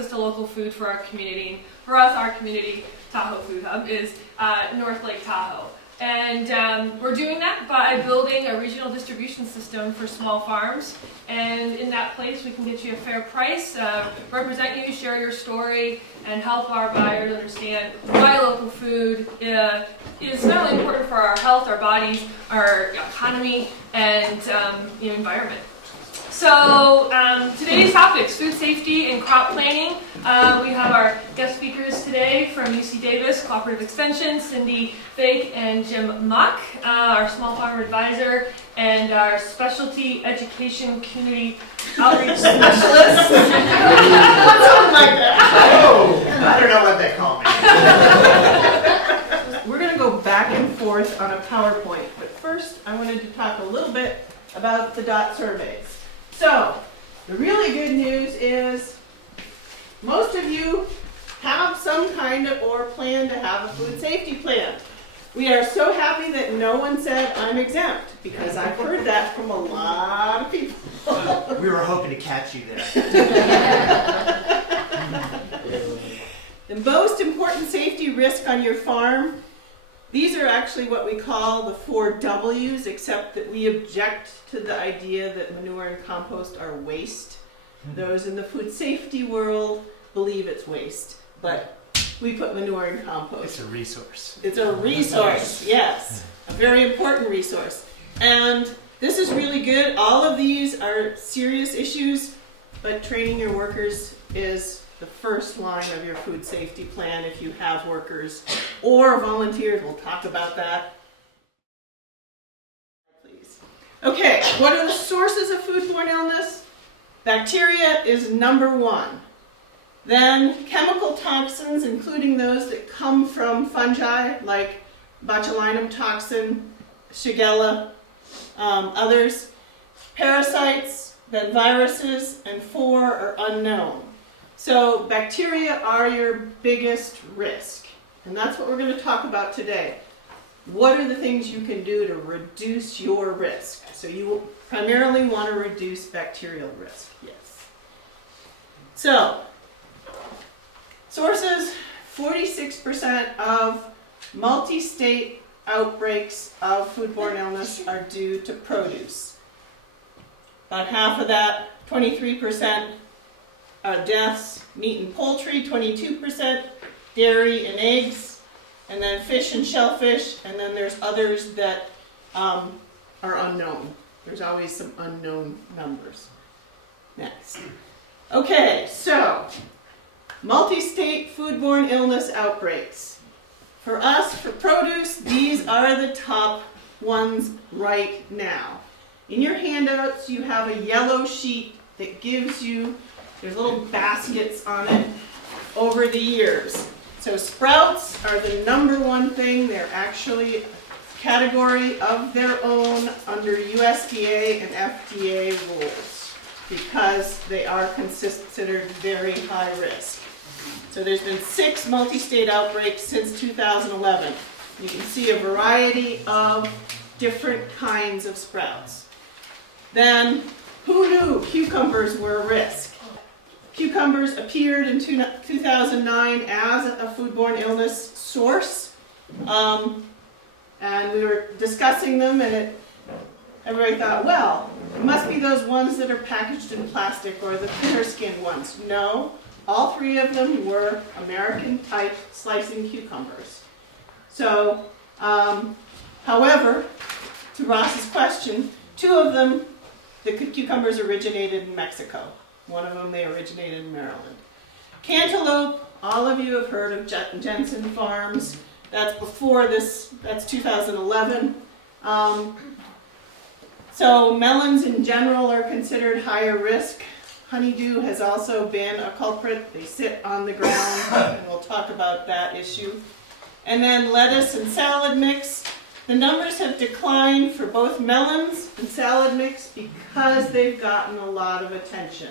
access to local food for our community. For us, our community Tahoe Food Hub is North Lake Tahoe. And we're doing that by building a regional distribution system for small farms. And in that place, we can get you a fair price, represent you, share your story, and help our buyers understand why local food is not only important for our health, our bodies, our economy, and environment. So today's topics, food safety and crop planning. We have our guest speakers today from UC Davis Cooperative Extension, Cindy, Fake and Jim Muck, our small farmer advisor, and our specialty education community outreach specialist. Something like that. Oh, I don't know what they call me. We're going to go back and forth on a PowerPoint, but first I wanted to talk a little bit about the DOT surveys. So, the really good news is most of you have some kind of or plan to have a food safety plan. We are so happy that no one said I'm exempt, because I've heard that from a lot of people. We were hoping to catch you there. The most important safety risk on your farm, these are actually what we call the 4 W's, except that we object to the idea that manure and compost are waste. Those in the food safety world believe it's waste, but we put manure and compost. It's a resource. It's a resource, yes. A very important resource. And this is really good. All of these are serious issues, but training your workers is the first line of your food safety plan if you have workers or volunteers. We'll talk about that. Please. Okay, what are the sources of foodborne illness? Bacteria is number 1. Then chemical toxins, including those that come from fungi like botulinum toxin, Shigella, others. Parasites, then viruses, and 4 are unknown. So bacteria are your biggest risk, and that's what we're going to talk about today. What are the things you can do to reduce your risk? So you will primarily want to reduce bacterial risk, yes. So, sources, 46% of multi-state outbreaks of foodborne illness are due to produce. About half of that, 23%, deaths, meat and poultry, 22%, dairy and eggs, and then fish and shellfish, and then there's others that are unknown. There's always some unknown numbers. Next. Okay, so multi-state foodborne illness outbreaks. For us, for produce, these are the top ones right now. In your handouts, you have a yellow sheet that gives you, there's little baskets on it over the years. So sprouts are the number 1 thing. They're actually a category of their own under USDA and FDA rules because they are considered very high risk. So there's been 6 multi-state outbreaks since 2011. You can see a variety of different kinds of sprouts. Then, who knew cucumbers were a risk? Cucumbers appeared in 2009 as a foodborne illness source, and we were discussing them, and everybody thought, well, it must be those ones that are packaged in plastic or the thinner skinned ones. No, all 3 of them were American type slicing cucumbers. So, however, to Ross's question, 2 of them, the cucumbers originated in Mexico. One of them, they originated in Maryland. Cantaloupe, all of you have heard of Jensen Farms. That's before this, that's 2011. So melons in general are considered higher risk. Honeydew has also been a culprit. They sit on the ground, and we'll talk about that issue. And then lettuce and salad mix. The numbers have declined for both melons and salad mix because they've gotten a lot of attention.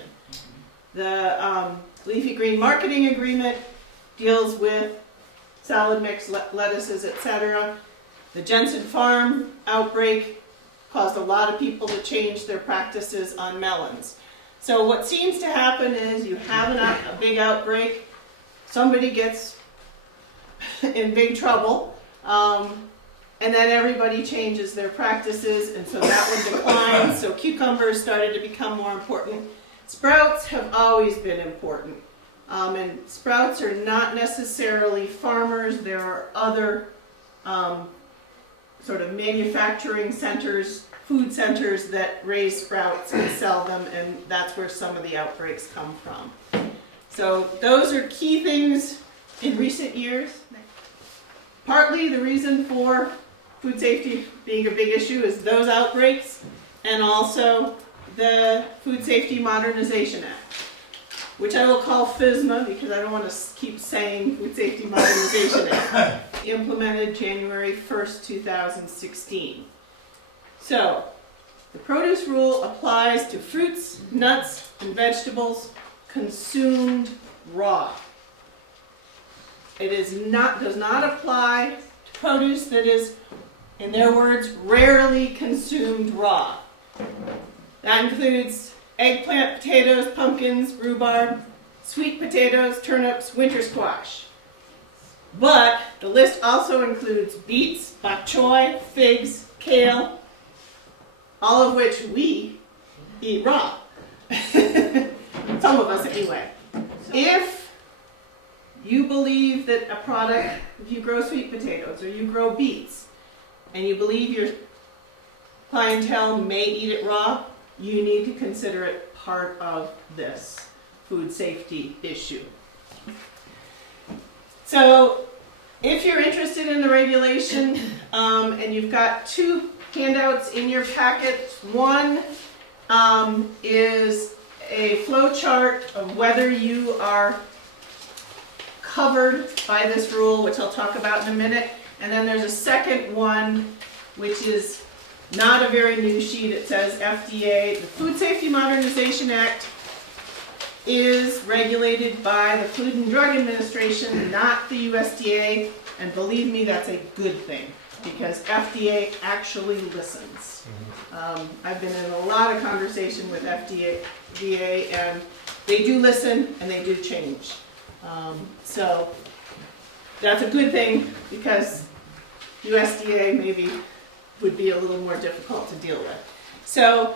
The Leafy Green Marketing Agreement deals with salad mix, lettuces, etc. The Jensen Farm outbreak caused a lot of people to change their practices on melons. So what seems to happen is you have a big outbreak, somebody gets in big trouble, and then everybody changes their practices, and so that one declines. So cucumbers started to become more important. Sprouts have always been important. And sprouts are not necessarily farmers. There are other sort of manufacturing centers, food centers that raise sprouts and sell them, and that's where some of the outbreaks come from. So those are key things in recent years. Partly the reason for food safety being a big issue is those outbreaks, and also the Food Safety Modernization Act, which I will call FSMA because I don't want to keep saying Food Safety Modernization Act, implemented January 1st, 2016. So, the produce rule applies to fruits, nuts, and vegetables consumed raw. It does not apply to produce that is, in their words, rarely consumed raw. That includes eggplant, potatoes, pumpkins, rhubarb, sweet potatoes, turnips, winter squash. But the list also includes beets, bok choy, figs, kale, all of which we eat raw. Some of us anyway. If you believe that a product, if you grow sweet potatoes or you grow beets, and you believe your clientele may eat it raw, you need to consider it part of this food safety issue. So if you're interested in the regulation, and you've got two handouts in your packet, one is a flow chart of whether you are covered by this rule, which I'll talk about in a minute, and then there's a second one which is not a very new sheet. It says FDA. The Food Safety Modernization Act is regulated by the Food and Drug Administration, not the USDA, and believe me, that's a good thing, because FDA actually listens. I've been in a lot of conversation with FDA, and they do listen and they do change. So that's a good thing, because USDA maybe would be a little more difficult to deal with. So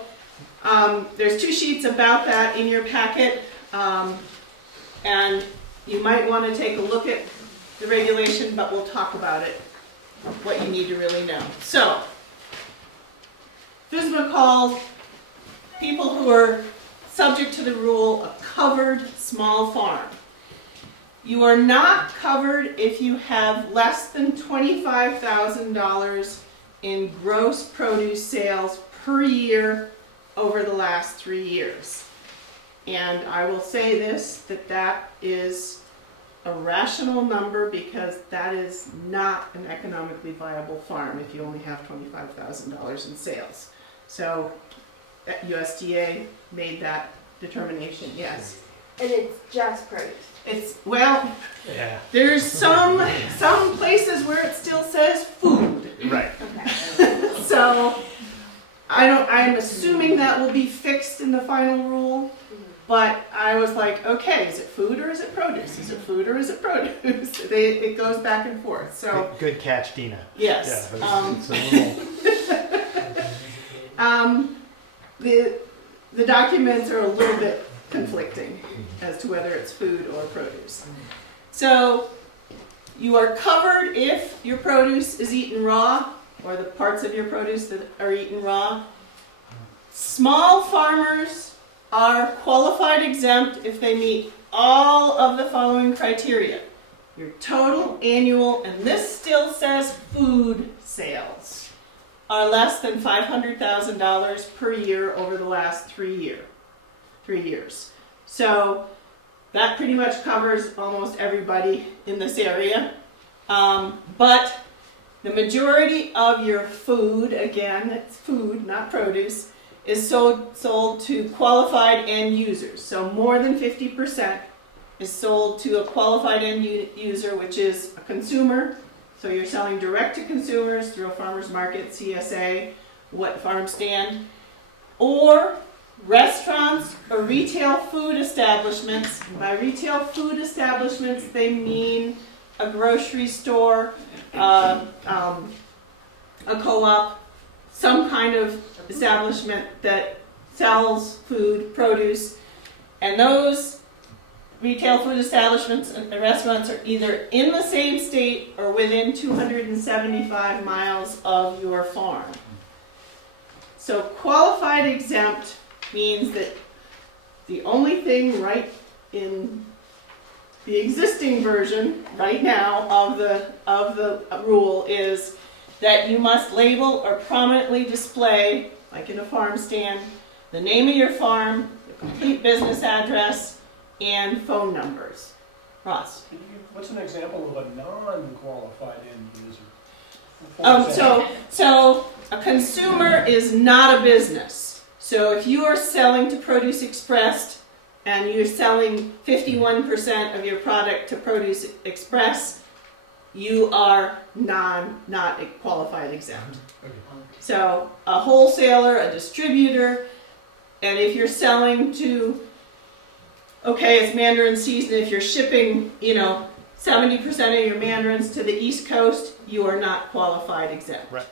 there's two sheets about that in your packet, and you might want to take a look at the regulation, but we'll talk about it, what you need to really know. So FSMA calls people who are subject to the rule a covered small farm. You are not covered if you have less than $25,000 in gross produce sales per year over the last 3 years. And I will say this, that is a rational number, because that is not an economically viable farm if you only have $25,000 in sales. So USDA made that determination, yes. And it's just produce. It's, well, Yeah. there's some places where it still says food. Right. Okay. So I'm assuming that will be fixed in the final rule, but I was like, okay, is it food or is it produce? Is it food or is it produce? It goes back and forth. So Good catch, Dina. yes. Yeah, it's a little... The documents are a little bit conflicting as to whether it's food or produce. So you are covered if your produce is eaten raw, or the parts of your produce that are eaten raw. Small farmers are qualified exempt if they meet all of the following criteria. Your total annual, and this still says food sales, are less than $500,000 per year over the last 3 years. So that pretty much covers almost everybody in this area. But the majority of your food, again, it's food, not produce, is sold to qualified end users. So more than 50% is sold to a qualified end user, which is a consumer. So you're selling direct to consumers through a farmer's market, CSA, farm stand, or restaurants or retail food establishments. By retail food establishments, they mean a grocery store, a co-op, some kind of establishment that sells food, produce, and those retail food establishments and restaurants are either in the same state or within 275 miles of your farm. So qualified exempt means that the only thing right in the existing version right now of the rule is that you must label or prominently display, like in a farm stand, the name of your farm, the complete business address, and phone numbers. Ross? What's an example of a non-qualified end user? So a consumer is not a business. So if you are selling to Produce Express and you're selling 51% of your product to Produce Express, you are not a qualified exempt. So a wholesaler, a distributor, and if you're selling to, okay, it's mandarin season, if you're shipping, 70% of your mandarins to the East Coast, you are not qualified exempt. Right.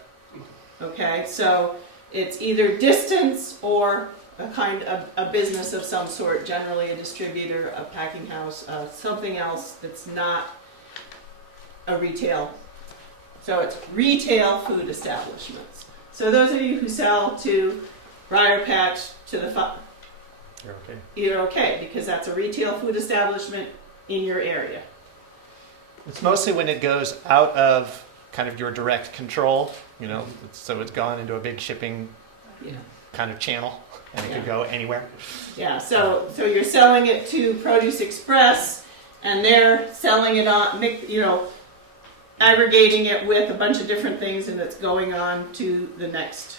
Okay, so it's either distance or a kind of a business of some sort, generally a distributor, a packing house, something else that's not a retail. So it's retail food establishments. So those of you who sell to Briar Patch, to the You're okay. you're okay, because that's a retail food establishment in your area. It's mostly when it goes out of kind of your direct control, so it's gone into a big shipping Yeah. kind of channel, and it Yeah. could go anywhere. Yeah, so you're selling it to Produce Express, and they're selling it on, aggregating it with a bunch of different things, and it's going on to the next,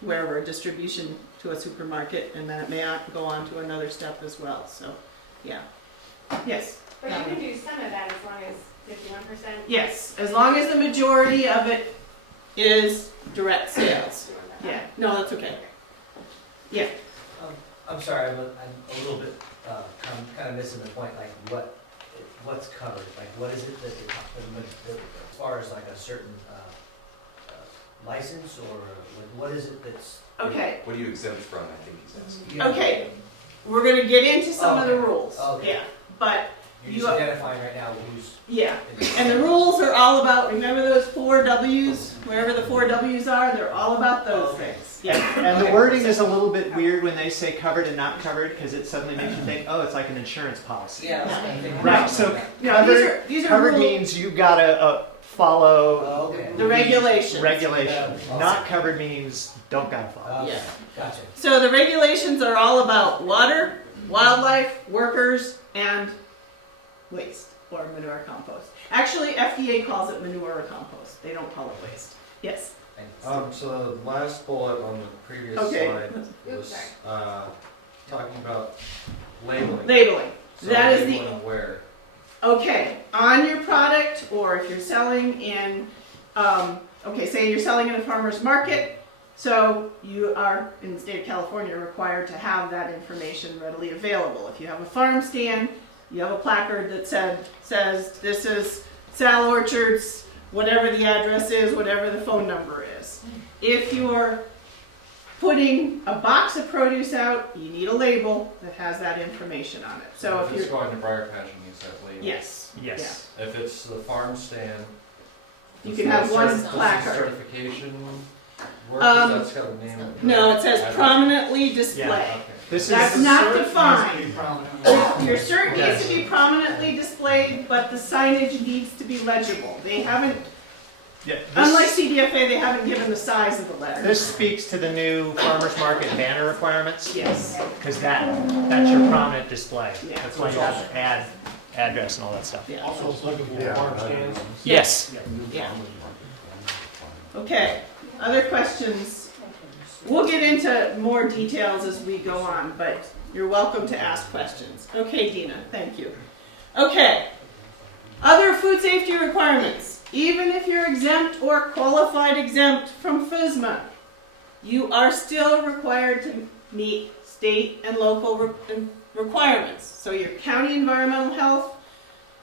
wherever, distribution to a supermarket, and then it may go on to another step as well, so, yeah. Yes? But you can do some of that as long as 51%. Yes, as long as the majority of it is direct sales. Yeah, no, that's okay. Yeah. I'm sorry, I'm a little bit kind of missing the point. Like, what's covered? Like, what is it that as far as like a certain license, or what is it that's? Okay. What are you exempt from, I think he's asking. Yeah. Okay, we're gonna get into some of the rules. Okay. Yeah, but, You're just identifying right now who's. yeah, and the rules are all about, remember those 4 W's? Wherever the 4 W's are, they're all about those things. Yeah. And the wording is a little bit weird when they say covered and not covered, because it suddenly makes you think, oh, it's like an insurance policy. Yeah. I was thinking- Right, so Yeah, these are covered rule- means you gotta follow Okay. the regulations. regulation. Not covered means don't gotta follow. Okay. Yeah. Gotcha. So the regulations are all about water, wildlife, workers, and waste, or manure compost. Actually, FDA calls it manure or compost. They don't call it waste. Yes? Thanks. So the last bullet on the previous Okay. slide Oops, was sorry. talking about labeling. Labeling. So That is the labeling of where? Okay, on your product, or if you're selling in, say you're selling in a farmer's market, so you are, in the state of California, required to have that information readily available. If you have a farm stand, you have a placard that says this is Sal Orchards, whatever the address is, whatever the phone number is. If you're putting a box of produce out, you need a label that has that information on it. So if it's you're, going to Briar Patch and use that label. yes. Yes. If it's the farm stand. You does can the have one does the placard. Certification work? That's got a name. No, it says Address. prominently display. Okay. This That's is not defined. Your cert needs to be prominently displayed, but the signage needs to be legible. They haven't, unlike CDFA, they haven't given the size of the letter. This speaks to the new farmers market banner requirements, Yes, because that's your prominent display. Yeah. That's why you have to add address and all that stuff. yeah, Also, it's looking for farm stands. Yes. yeah. Okay, other questions? We'll get into more details as we go on, but you're welcome to ask questions. Okay, Dina, thank you. Okay, other food safety requirements, even if you're exempt or qualified exempt from FSMA. you are still required to meet state and local requirements. So your county environmental health,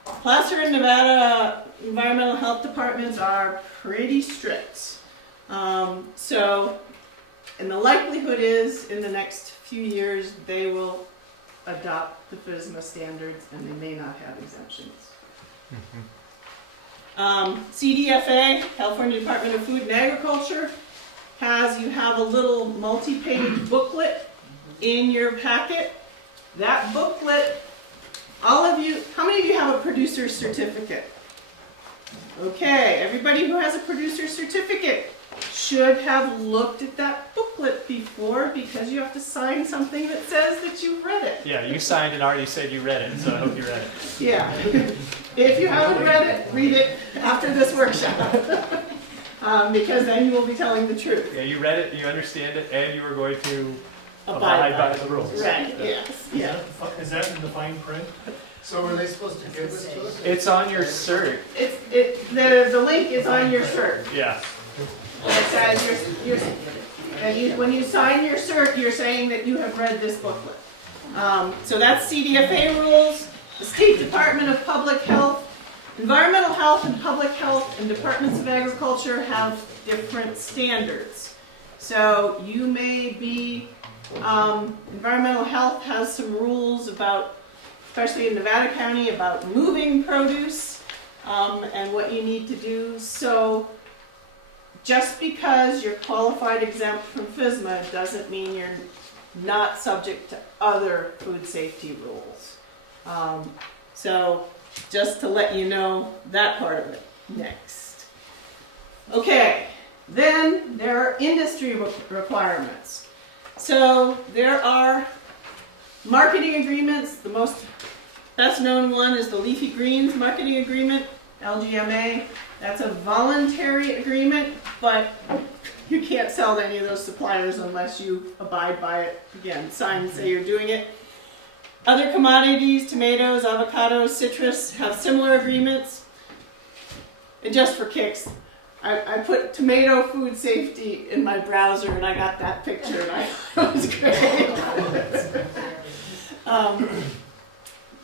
Placer and Nevada environmental health departments are pretty strict. And the likelihood is in the next few years they will adopt the FSMA standards and they may not have exemptions. CDFA, California Department of Food and Agriculture, you have a little multi-page booklet in your packet. That booklet, all of you, how many of you have a producer's certificate? Okay, everybody who has a producer's certificate should have looked at that booklet before, because you have to sign something that says that you've read it. Yeah, you signed and already said you read it, so I hope you read it. Yeah. If you haven't read it, read it after this workshop. Because then you will be telling the truth. Yeah, you read it, you understand it, and you are going to Abide by the rules. Right, yes, yeah. Is that in the fine print? So were they supposed to give this to us? It's on your cert. The link is on your cert. Yeah. It says when you sign your cert, you're saying that you have read this booklet. So that's CDFA rules. The State Department of Public Health, Environmental Health and Public Health, and Departments of Agriculture have different standards. So you may be, Environmental Health has some rules about, especially in Nevada County, about moving produce and what you need to do. So just because you're qualified exempt from FSMA doesn't mean you're not subject to other food safety rules. So just to let you know that part of it. Next. Okay, then there are industry requirements. So there are marketing agreements. The best known one is the Leafy Greens Marketing Agreement, LGMA. That's a voluntary agreement, but you can't sell to any of those suppliers unless you abide by it. Again, signs say you're doing it. Other commodities, tomatoes, avocados, citrus, have similar agreements. And just for kicks, I put tomato food safety in my browser and I got that picture and I thought it was great.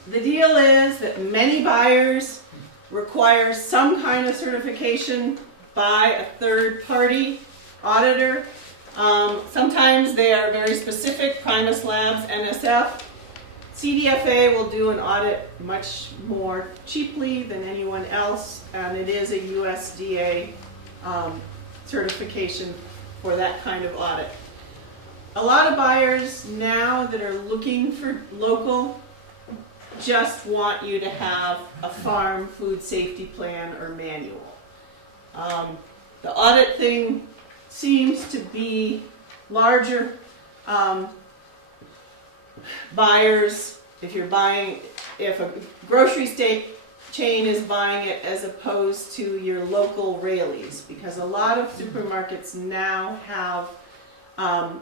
The deal is that many buyers require some kind of certification by a third party auditor. Sometimes they are very specific, Primus Labs, NSF. CDFA will do an audit much more cheaply than anyone else, and it is a USDA certification for that kind of audit. A lot of buyers now that are looking for local just want you to have a farm food safety plan or manual. The audit thing seems to be larger. Buyers, if a grocery chain is buying it as opposed to your local Raley's, because a lot of supermarkets now have a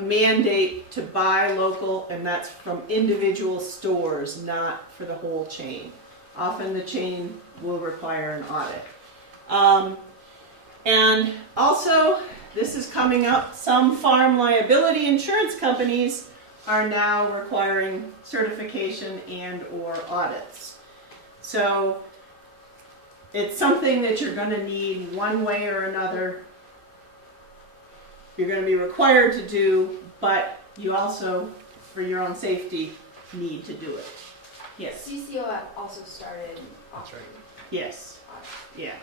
mandate to buy local, and that's from individual stores, not for the whole chain. Often the chain will require an audit. And also, this is coming up, some farm liability insurance companies are now requiring certification and or audits. So it's something that you're going to need one way or another. You're going to be required to do, but you also, for your own safety, need to do it. Yes? CCO also started. That's right. Yes. Yeah.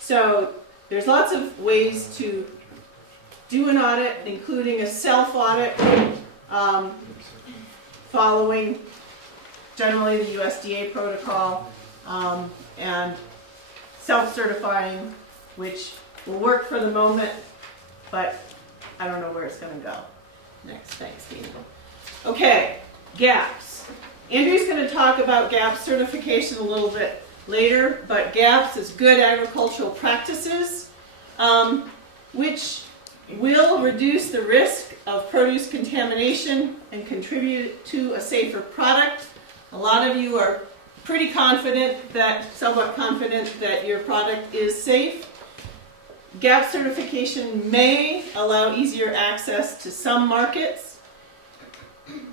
So there's lots of ways to do an audit, including a self-audit, following generally the USDA protocol, and self-certifying, which will work for the moment, but I don't know where it's going to go. Next, thanks, Dina. Okay, GAPS. Andrew's going to talk about GAPS certification a little bit later, but GAPS is Good Agricultural Practices, which will reduce the risk of produce contamination and contribute to a safer product. A lot of you are pretty confident somewhat confident that your product is safe. GAP certification may allow easier access to some markets,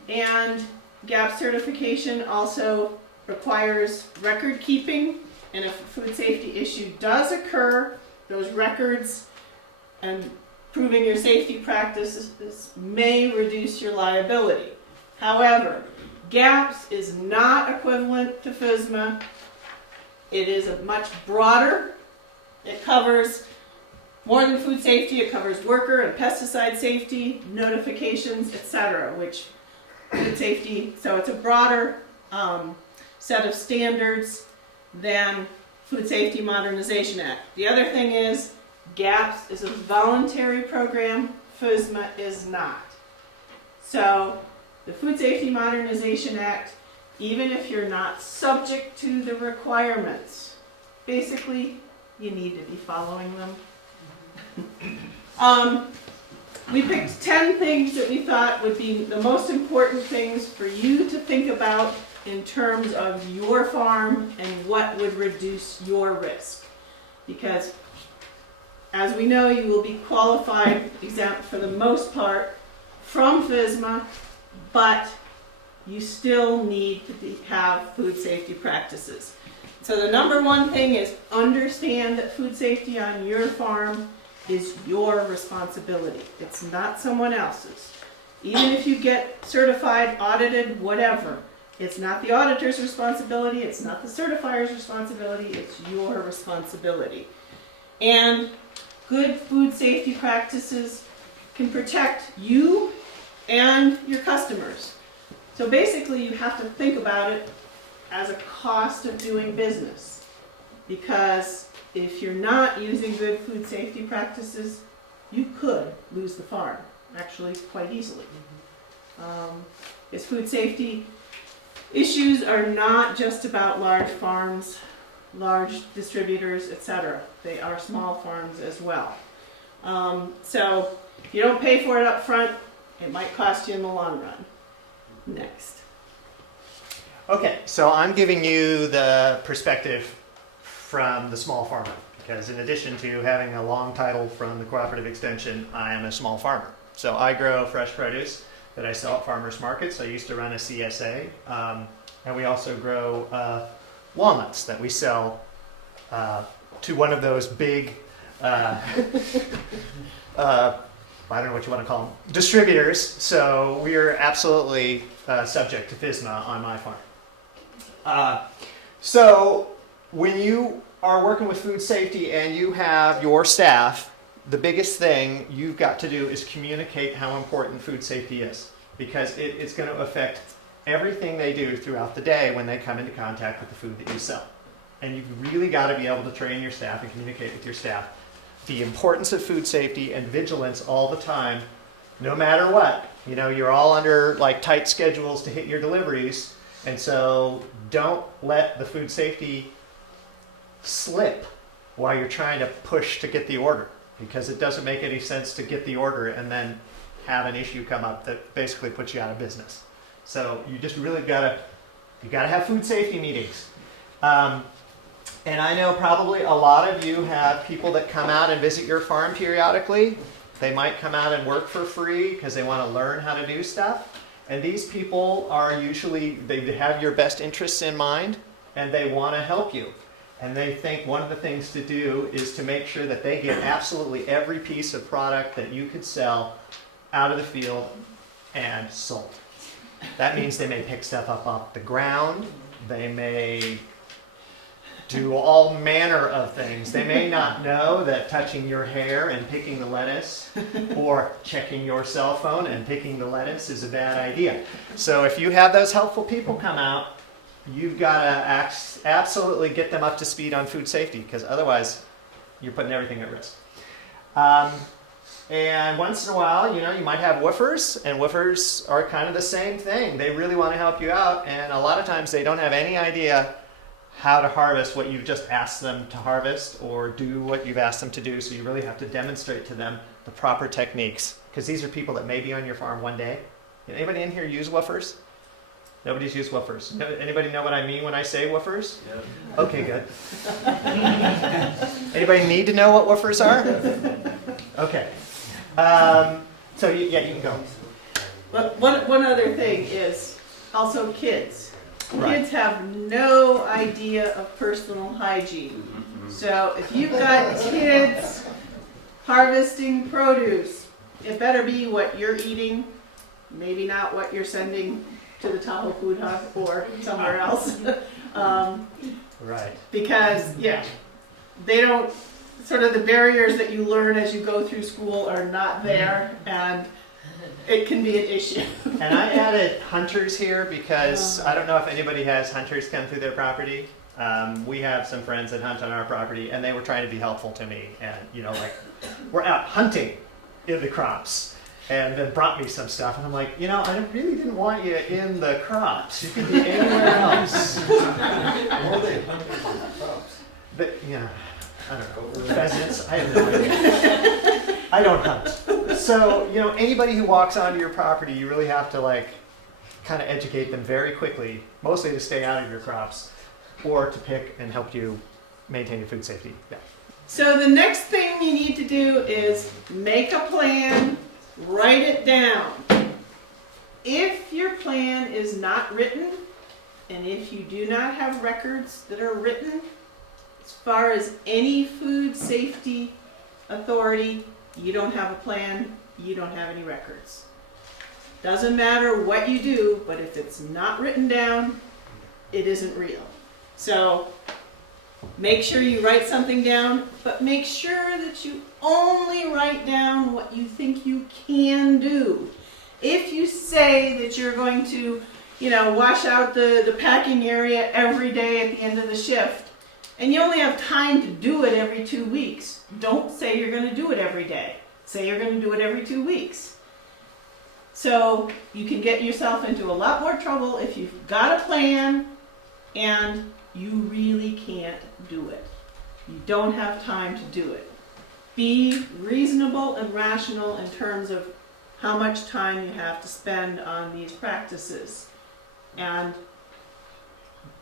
and GAP certification also requires record keeping, and if a food safety issue does occur, those records and proving your safety practices may reduce your liability. However, GAPS is not equivalent to FSMA. It is a much broader. It covers more than food safety. It covers worker and pesticide safety, notifications, etc., which food safety, so it's a broader set of standards than Food Safety Modernization Act. The other thing is, GAPS is a voluntary program, FSMA is not. So, the Food Safety Modernization Act, even if you're not subject to the requirements, basically, you need to be following them. We picked 10 things that we thought would be the most important things for you to think about in terms of your farm and what would reduce your risk. Because, as we know, you will be qualified, exempt for the most part, from FSMA, but you still need to have food safety practices. So the number one thing is understand that food safety on your farm is your responsibility. It's not someone else's. Even if you get certified, audited, whatever, it's not the auditor's responsibility, it's not the certifier's responsibility, it's your responsibility. And good food safety practices can protect you and your customers. So basically you have to think about it as a cost of doing business. Because if you're not using good food safety practices, you could lose the farm, actually quite easily. Because food safety issues are not just about large farms, large distributors, etc. They are small farms as well. So if you don't pay for it up front, it might cost you in the long run. Next. Okay, so I'm giving you the perspective from the small farmer, because in addition to having a long title from the cooperative extension, I am a small farmer. So I grow fresh produce that I sell at farmers markets. I used to run a CSA, and we also grow walnuts that we sell to one of those big, I don't know what you want to call them, distributors. So we are absolutely subject to FSMA on my farm. So when you are working with food safety and you have your staff, the biggest thing you've got to do is communicate how important food safety is, because it's going to affect everything they do throughout the day when they come into contact with the food that you sell. And you've really got to be able to train your staff and communicate with your staff the importance of food safety and vigilance all the time, no matter what. You know, you're all under like tight schedules to hit your deliveries, and so don't let the food safety slip while you're trying to push to get the order, because it doesn't make any sense to get the order and then have an issue come up that basically puts you out of business. So you just really gotta have food safety meetings. And I know probably a lot of you have people that come out and visit your farm periodically. They might come out and work for free because they want to learn how to do stuff. And these people are usually, they have your best interests in mind, and they want to help you. And they think one of the things to do is to make sure that they get absolutely every piece of product that you could sell out of the field and sold. That means they may pick stuff up off the ground. They may do all manner of things. They may not know that touching your hair and picking the lettuce or checking your cell phone and picking the lettuce is a bad idea. So if you have those helpful people come out, you've got to absolutely get them up to speed on food safety, because otherwise you're putting everything at risk. And once in a while, you know, you might have woofers, and woofers are kind of the same thing. They really want to help you out, and a lot of times they don't have any idea how to harvest what you've just asked them to harvest or do what you've asked them to do. So you really have to demonstrate to them the proper techniques, because these are people that may be on your farm one day. Anybody in here use woofers? Nobody's used woofers. Anybody know what I mean when I say woofers? Okay, good. Anybody need to know what woofers are? Okay. So yeah, you can go. But one other thing is also kids. Right. Kids have no idea of personal hygiene. So if you've got kids harvesting produce, it better be what you're eating, maybe not what you're sending to the Tahoe Food Hub or somewhere else. Right. Because, yeah, they don't, sort of the barriers that you learn as you go through school are not there, and it can be an issue. And I added hunters here because I don't know if anybody has hunters come through their property. We have some friends that hunt on our property, and they were trying to be helpful to me. And, you know, like, we're out hunting in the crops, and then brought me some stuff. And I'm like, you know, I really didn't want you in the crops. You could be anywhere else. But, yeah, I don't know. Pheasants? I have no idea. I don't hunt. So, you know, anybody who walks onto your property, you really have to, like, kind of educate them very quickly, mostly to stay out of your crops, or to pick and help you maintain your food safety. Yeah. So the next thing you need to do is make a plan, write it down. If your plan is not written, and if you do not have records that are written, as far as any food safety authority, you don't have a plan, you don't have any records. Doesn't matter what you do, but if it's not written down, it isn't real. So make sure you write something down, but make sure that you only write down what you think you can do. If you say that you're going to, you know, wash out the packing area every day at the end of the shift, and you only have time to do it every 2 weeks, don't say you're going to do it every day. Say you're going to do it every 2 weeks. So you can get yourself into a lot more trouble if you've got a plan and you really can't do it. You don't have time to do it. Be reasonable and rational in terms of how much time you have to spend on these practices. And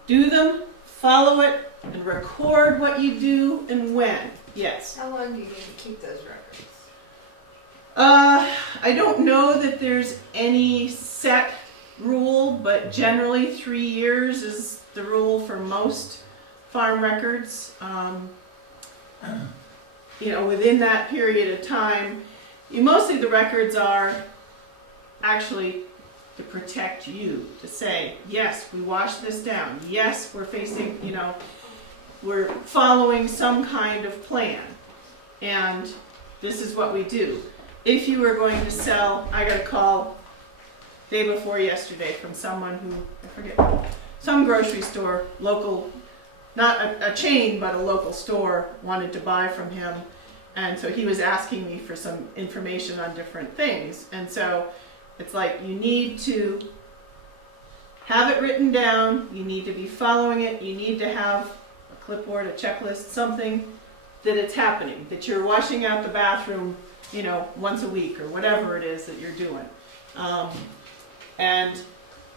do them, follow it, and record what you do and when. Yes? How long do you need to keep those records? I don't know that there's any set rule, but generally 3 years is the rule for most farm records. You know, within that period of time, mostly the records are actually to protect you, to say, yes, we washed this down. Yes, we're facing, you know, we're following some kind of plan. And this is what we do. If you were going to sell, I got a call day before yesterday from someone who, I forget, some grocery store, local, not a chain, but a local store wanted to buy from him. And so he was asking me for some information on different things. And so it's like, you need to have it written down, you need to be following it, you need to have a clipboard, a checklist, something that it's happening, that you're washing out the bathroom, you know, once a week or whatever it is that you're doing. And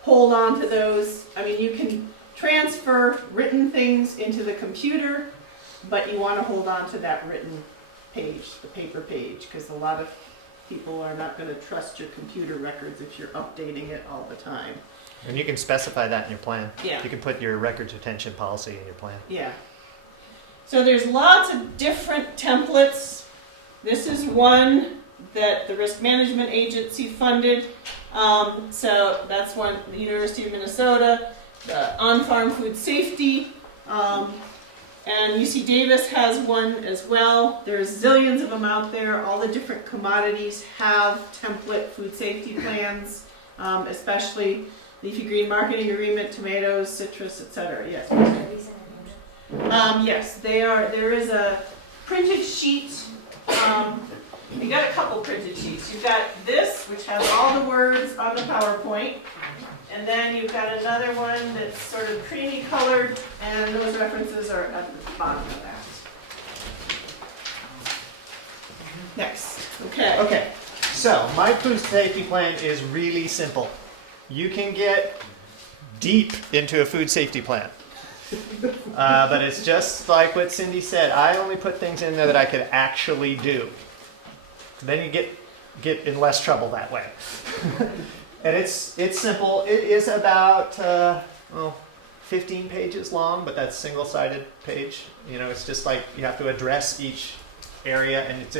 hold on to those. I mean, you can transfer written things into the computer, but you want to hold on to that written page, the paper page, because a lot of people are not going to trust your computer records if you're updating it all the time. And you can specify that in your plan. Yeah. You can put your records retention policy in your plan. Yeah. So there's lots of different templates. This is one that the Risk Management Agency funded. So that's one, the University of Minnesota, the On-Farm Food Safety, and UC Davis has one as well. There's zillions of them out there. All the different commodities have template food safety plans, especially leafy green marketing agreement, tomatoes, citrus, etc. Yes. Yes, they are. There is a printed sheet. You got a couple printed sheets. You've got this, which has all the words on the PowerPoint, and then you've got another one that's sort of creamy colored, and those references are at the bottom of that. Next. Okay. Okay, so my food safety plan is really simple. You can get deep into a food safety plan. But it's just like what Cindy said. I only put things in there that I could actually do. Then you get in less trouble that way. And it's simple. It is about 15 pages long, but that's single-sided page. You know, it's just like you have to address each area, and it's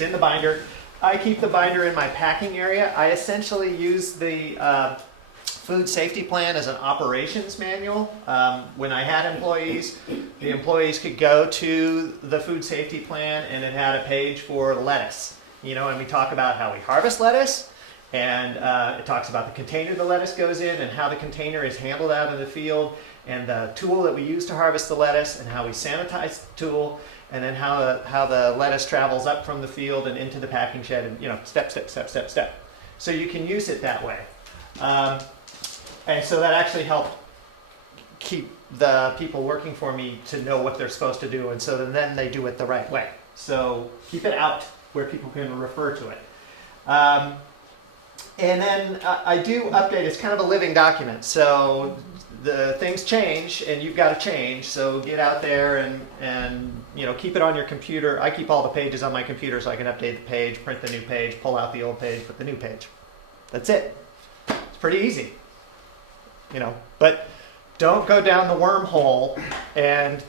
in the binder. I keep the binder in my packing area. I essentially use the food safety plan as an operations manual. When I had employees, the employees could go to the food safety plan, and it had a page for lettuce. You know, and we talk about how we harvest lettuce, and it talks about the container the lettuce goes in, and how the container is handled out in the field, and the tool that we use to harvest the lettuce, and how we sanitize the tool, and then how the lettuce travels up from the field and into the packing shed, and, you know, step. So you can use it that way. And so that actually helped keep the people working for me to know what they're supposed to do, and so then they do it the right way. So keep it out where people can refer to it. And then I do update. It's kind of a living document. So the things change, and you've got to change. So get out there and you know, keep it on your computer. I keep all the pages on my computer so I can update the page, print the new page, pull out the old page, put the new page. That's it. It's pretty easy. You know, but don't go down the wormhole. And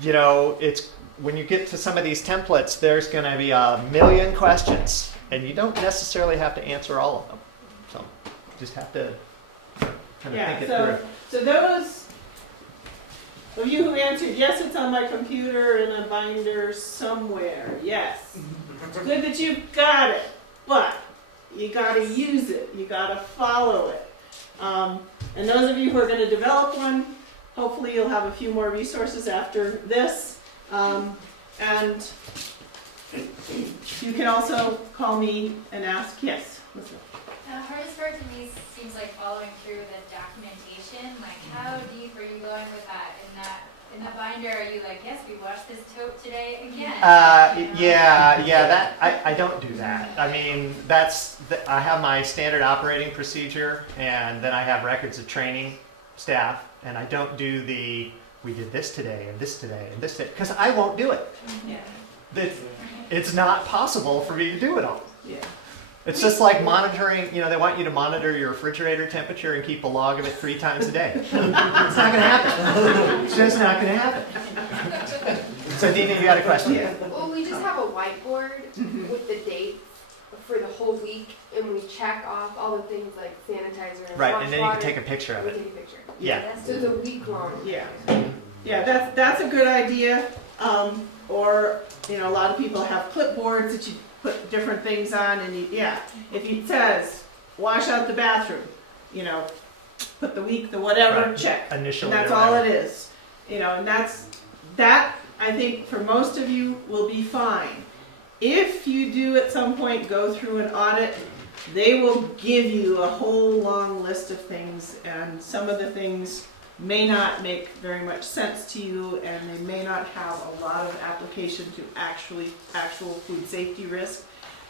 you know, it's when you get to some of these templates, there's going to be a million questions, and you don't necessarily have to answer all of them. So you just have to kind of think it through. So those of you who answered yes, it's on my computer in a binder somewhere. Yes, it's good that you've got it, but you got to use it. You got to follow it. And those of you who are going to develop one, hopefully you'll have a few more resources after this. And you can also call me and ask. Yes. The hardest part to me seems like following through with the documentation. Like, how deep are you going with that? In the binder, are you like, yes, we watched this tote today again? That I don't do that. I mean, I have my standard operating procedure, and then I have records of training staff, and I don't do we did this today and this today and this today, because I won't do it. Yeah. It's not possible for me to do it all. Yeah. It's just like monitoring, you know, they want you to monitor your refrigerator temperature and keep a log of it 3 times a day. It's not going to happen. It's just not going to happen. So Dina, you got a question? Yeah. Well, we just have a whiteboard with the dates for the whole week, and we check off all the things like sanitizer and Right, wash and then you can water, take a picture of and it. we take a picture. Yeah. So it's a week long. Yeah. Yeah, that's a good idea. Or, you know, a lot of people have clipboards that you put different things on, and if it says wash out the bathroom, you know, put the week, the whatever, Right. check. Initially. And that's all it is. You know, and that I think for most of you will be fine. If you do at some point go through an audit, they will give you a whole long list of things, and some of the things may not make very much sense to you, and they may not have a lot of application to actual food safety risk.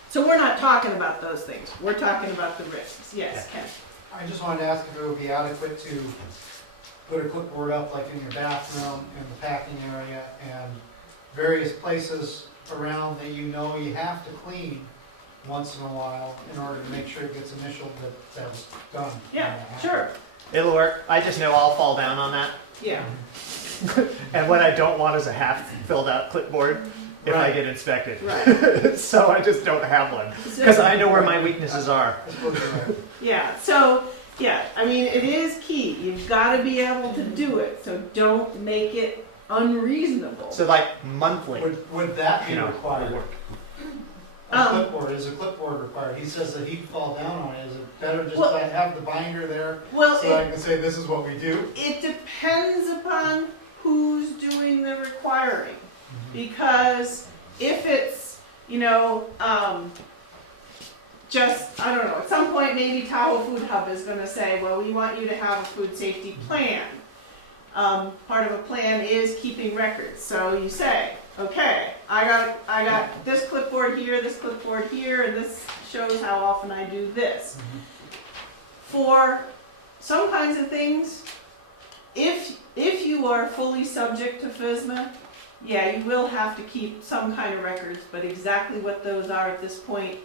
So we're not talking about those things. We're talking about the risks. Yes, Ken. I just wanted to ask if it would be adequate to put a clipboard up like in your bathroom, in the packing area, and various places around that you know you have to clean once in a while in order to make sure it gets initialed that was done. Yeah, sure. It'll work. I just know I'll fall down on that. Yeah. And what I don't want is a half filled out clipboard if I get inspected. Right. So I just don't have one because I know where my weaknesses are. Yeah, so, yeah, I mean, it is key. You've got to be able to do it, so don't make it unreasonable. So like monthly. Would that be You know, required? work. Is a clipboard required? He says that he'd fall down on it. Is it better just Well- to have the binder there Well, so I can say this is what we do? it depends upon who's doing the requiring. Because if it's, you know, just, I don't know, at some point maybe Tahoe Food Hub is going to say, well, we want you to have a food safety plan. Part of a plan is keeping records. So you say, okay, I got this clipboard here, and this shows how often I do this. For some kinds of things, if you are fully subject to FSMA, yeah, you will have to keep some kind of records, but exactly what those are at this point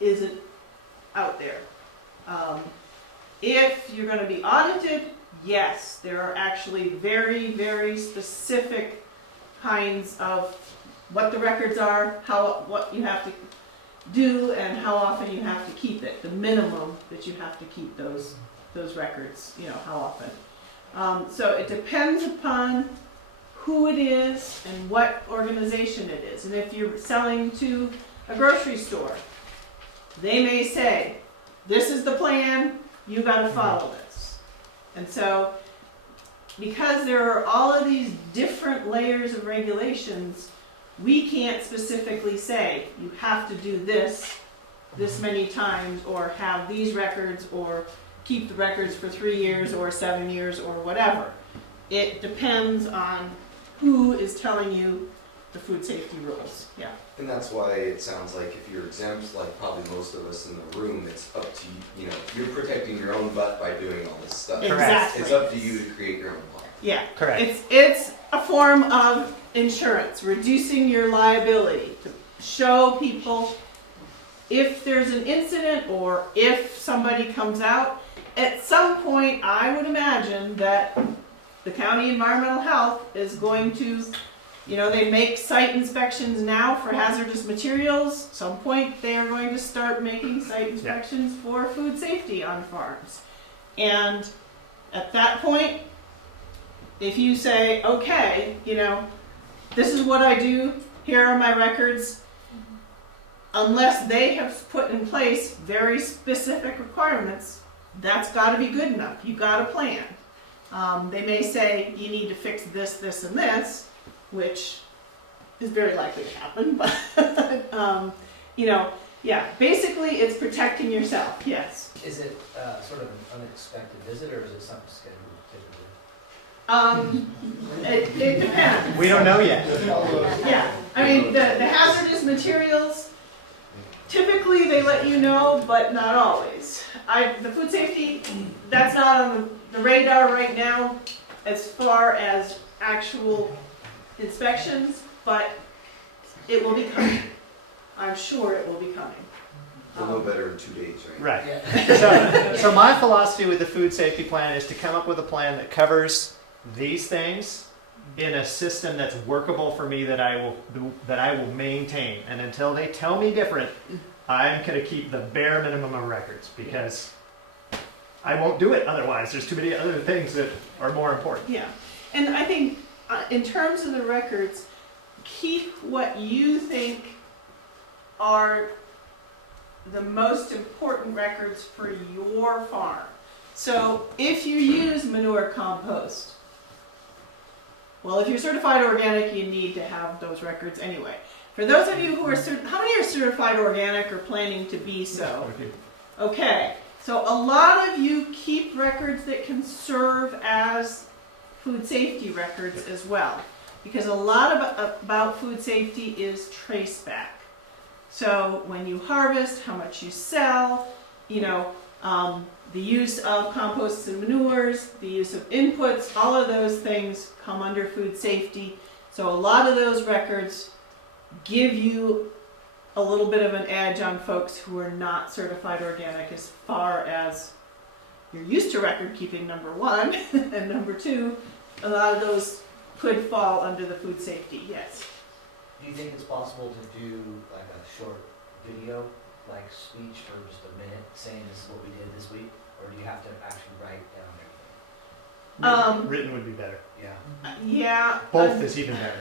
isn't out there. If you're going to be audited, yes, there are actually very, very specific kinds of what the records are, what you have to do, and how often you have to keep it. The minimum that you have to keep those records, how often. So it depends upon who it is and what organization it is. And if you're selling to a grocery store, they may say, this is the plan, you got to follow this. And so, because there are all of these different layers of regulations, we can't specifically say, you have to do this many times, or have these records, or keep the records for 3 years, or 7 years, or whatever. It depends on who is telling you the food safety rules. Yeah. And that's why it sounds like if you're exempt, like probably most of us in the room, it's up to you, you're protecting your own butt by doing all this stuff. Exactly. It's up to you to create your own plan. Yeah. Correct. It's a form of insurance, reducing your liability to show people if there's an incident or if somebody comes out. At some point, I would imagine that the county environmental health is going to, they make site inspections now for hazardous materials. At some point, they are going to start making site inspections for food safety on farms. And at that point, if you say, okay, this is what I do, here are my records, unless they have put in place very specific requirements, that's got to be good enough. You've got a plan. They may say you need to fix this, this, and this, which is very likely to happen, but, basically it's protecting yourself, yes. Is it sort of an unexpected visit, or is it something scheduled typically? It depends. We don't know yet. Yeah, I mean, the hazardous materials, typically they let you know, but not always. The food safety, that's not on the radar right now as far as actual inspections, but it will be coming. I'm sure it will be coming. We'll know better in 2 days, right? Right. Yeah. So my philosophy with the food safety plan is to come up with a plan that covers these things in a system that's workable for me, that I will maintain. And until they tell me different, I'm going to keep the bare minimum of records, because I won't do it otherwise. There's too many other things that are more important. Yeah, and I think in terms of the records, keep what you think are the most important records for your farm. So if you use manure compost, well, if you're certified organic, you need to have those records anyway. For those of you who are how many are certified organic or planning to be so? Okay, so a lot of you keep records that can serve as food safety records as well, because a lot about food safety is trace back. So when you harvest, how much you sell, the use of composts and manures, the use of inputs, all of those things come under food safety. So a lot of those records give you a little bit of an edge on folks who are not certified organic, as far as you're used to record keeping, number one, and number two, a lot of those could fall under the food safety, yes. Do you think it's possible to do like a short video, like speech for just a minute, saying this is what we did this week? Or do you have to actually write down everything? Written would be better. Yeah. Yeah. Both is even better.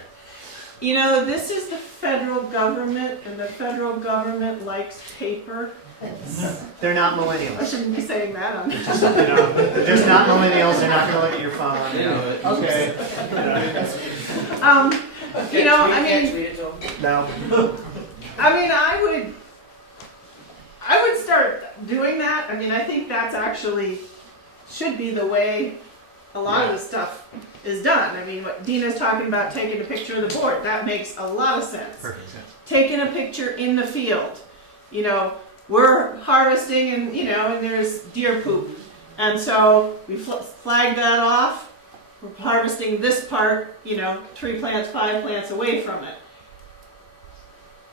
This is the federal government, and the federal government likes paper. They're not I millennials. shouldn't be saying that on They're just not millennials. They're not going to look at your phone. Okay. No. I would start doing that. I think that's actually should be the way a lot of the stuff is done. What Dina's talking about, taking a picture of the board, that makes a lot of sense. Perfect sense. Taking a picture in the field. We're harvesting and, and there's deer poop. And so we flag that off. We're harvesting this part, 3 plants, 5 plants away from it.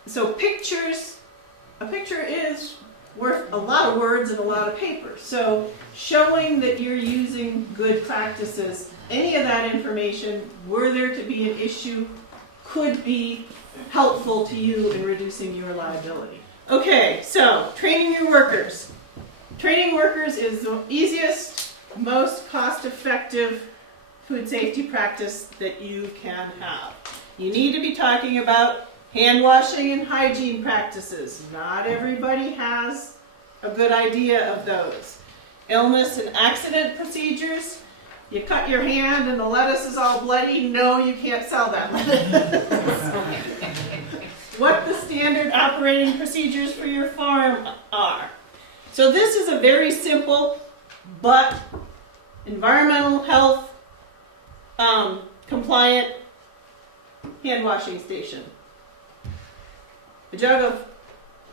So a picture is worth a lot of words and a lot of paper. So showing that you're using good practices, any of that information, were there to be an issue, could be helpful to you in reducing your liability. Okay, so training your workers. Training workers is the easiest, most cost-effective food safety practice that you can have. You need to be talking about hand washing and hygiene practices. Not everybody has a good idea of those. Illness and accident procedures. You cut your hand and the lettuce is all bloody. No, you can't sell that lettuce. What the standard operating procedures for your farm are. So this is a very simple but environmental health compliant hand washing station. A jug of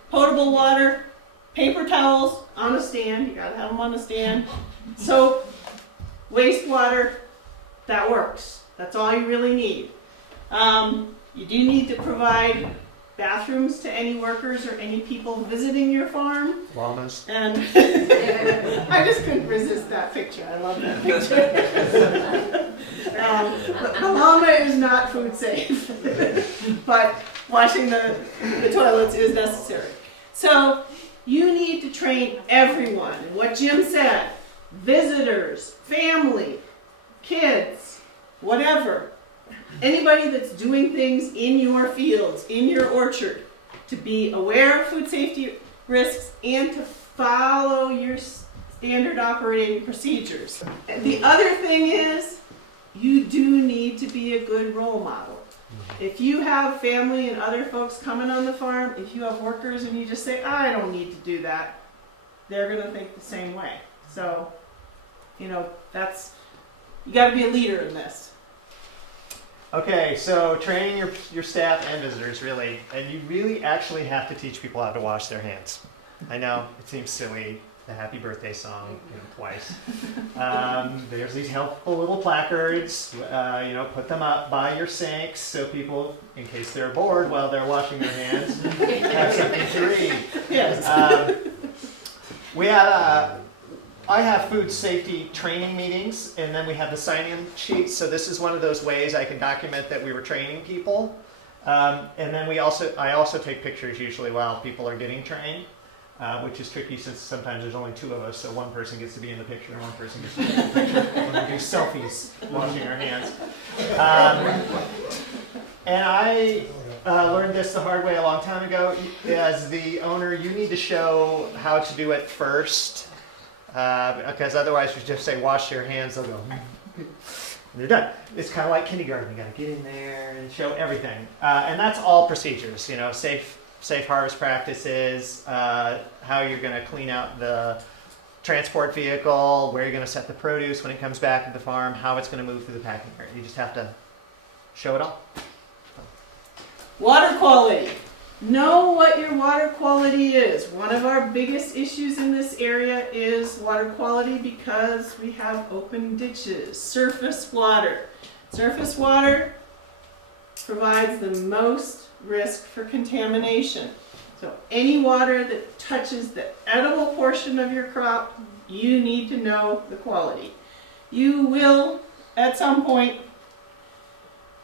potable water, paper towels on a stand, you gotta have them on a stand, soap, wastewater, that works. That's all you really need. You do need to provide bathrooms to any workers or any people visiting your farm. Llamas. And I just couldn't resist that picture. I love that picture. The llama is not food safe, but washing the toilets is necessary. So you need to train everyone. And what Jim said, visitors, family, kids, whatever. Anybody that's doing things in your fields, in your orchard, to be aware of food safety risks and to follow your standard operating procedures. The other thing is, you do need to be a good role model. If you have family and other folks coming on the farm, if you have workers and you just say, I don't need to do that, they're going to think the same way. So, you got to be a leader in this. Okay, so training your staff and visitors, really, and you really actually have to teach people how to wash their hands. I know, it seems silly, the happy birthday song, twice. There's these helpful little placards, put them up by your sinks so people, in case they're bored while they're washing their hands, have something to read. Yes. I have food safety training meetings, and then we have the sign-in sheets. So this is one of those ways I can document that we were training people. And then I also take pictures usually while people are getting trained, which is tricky since sometimes there's only 2 of us, so one person gets to be in the picture and one person gets to be in the picture when we do selfies washing our hands. And I learned this the hard way a long time ago. As the owner, you need to show how to do it first. Because otherwise you just say wash your hands, they'll go and they're done. It's kind of like kindergarten. You got to get in there and show everything, and that's all procedures. Safe harvest practices, how you're going to clean out the transport vehicle, where you're going to set the produce when it comes back to the farm, how it's going to move through the packing area. You just have to show it all. Water quality. Know what your water quality is. One of our biggest issues in this area is water quality because we have open ditches. Surface water. Surface water provides the most risk for contamination. So any water that touches the edible portion of your crop, you need to know the quality. You will, at some point,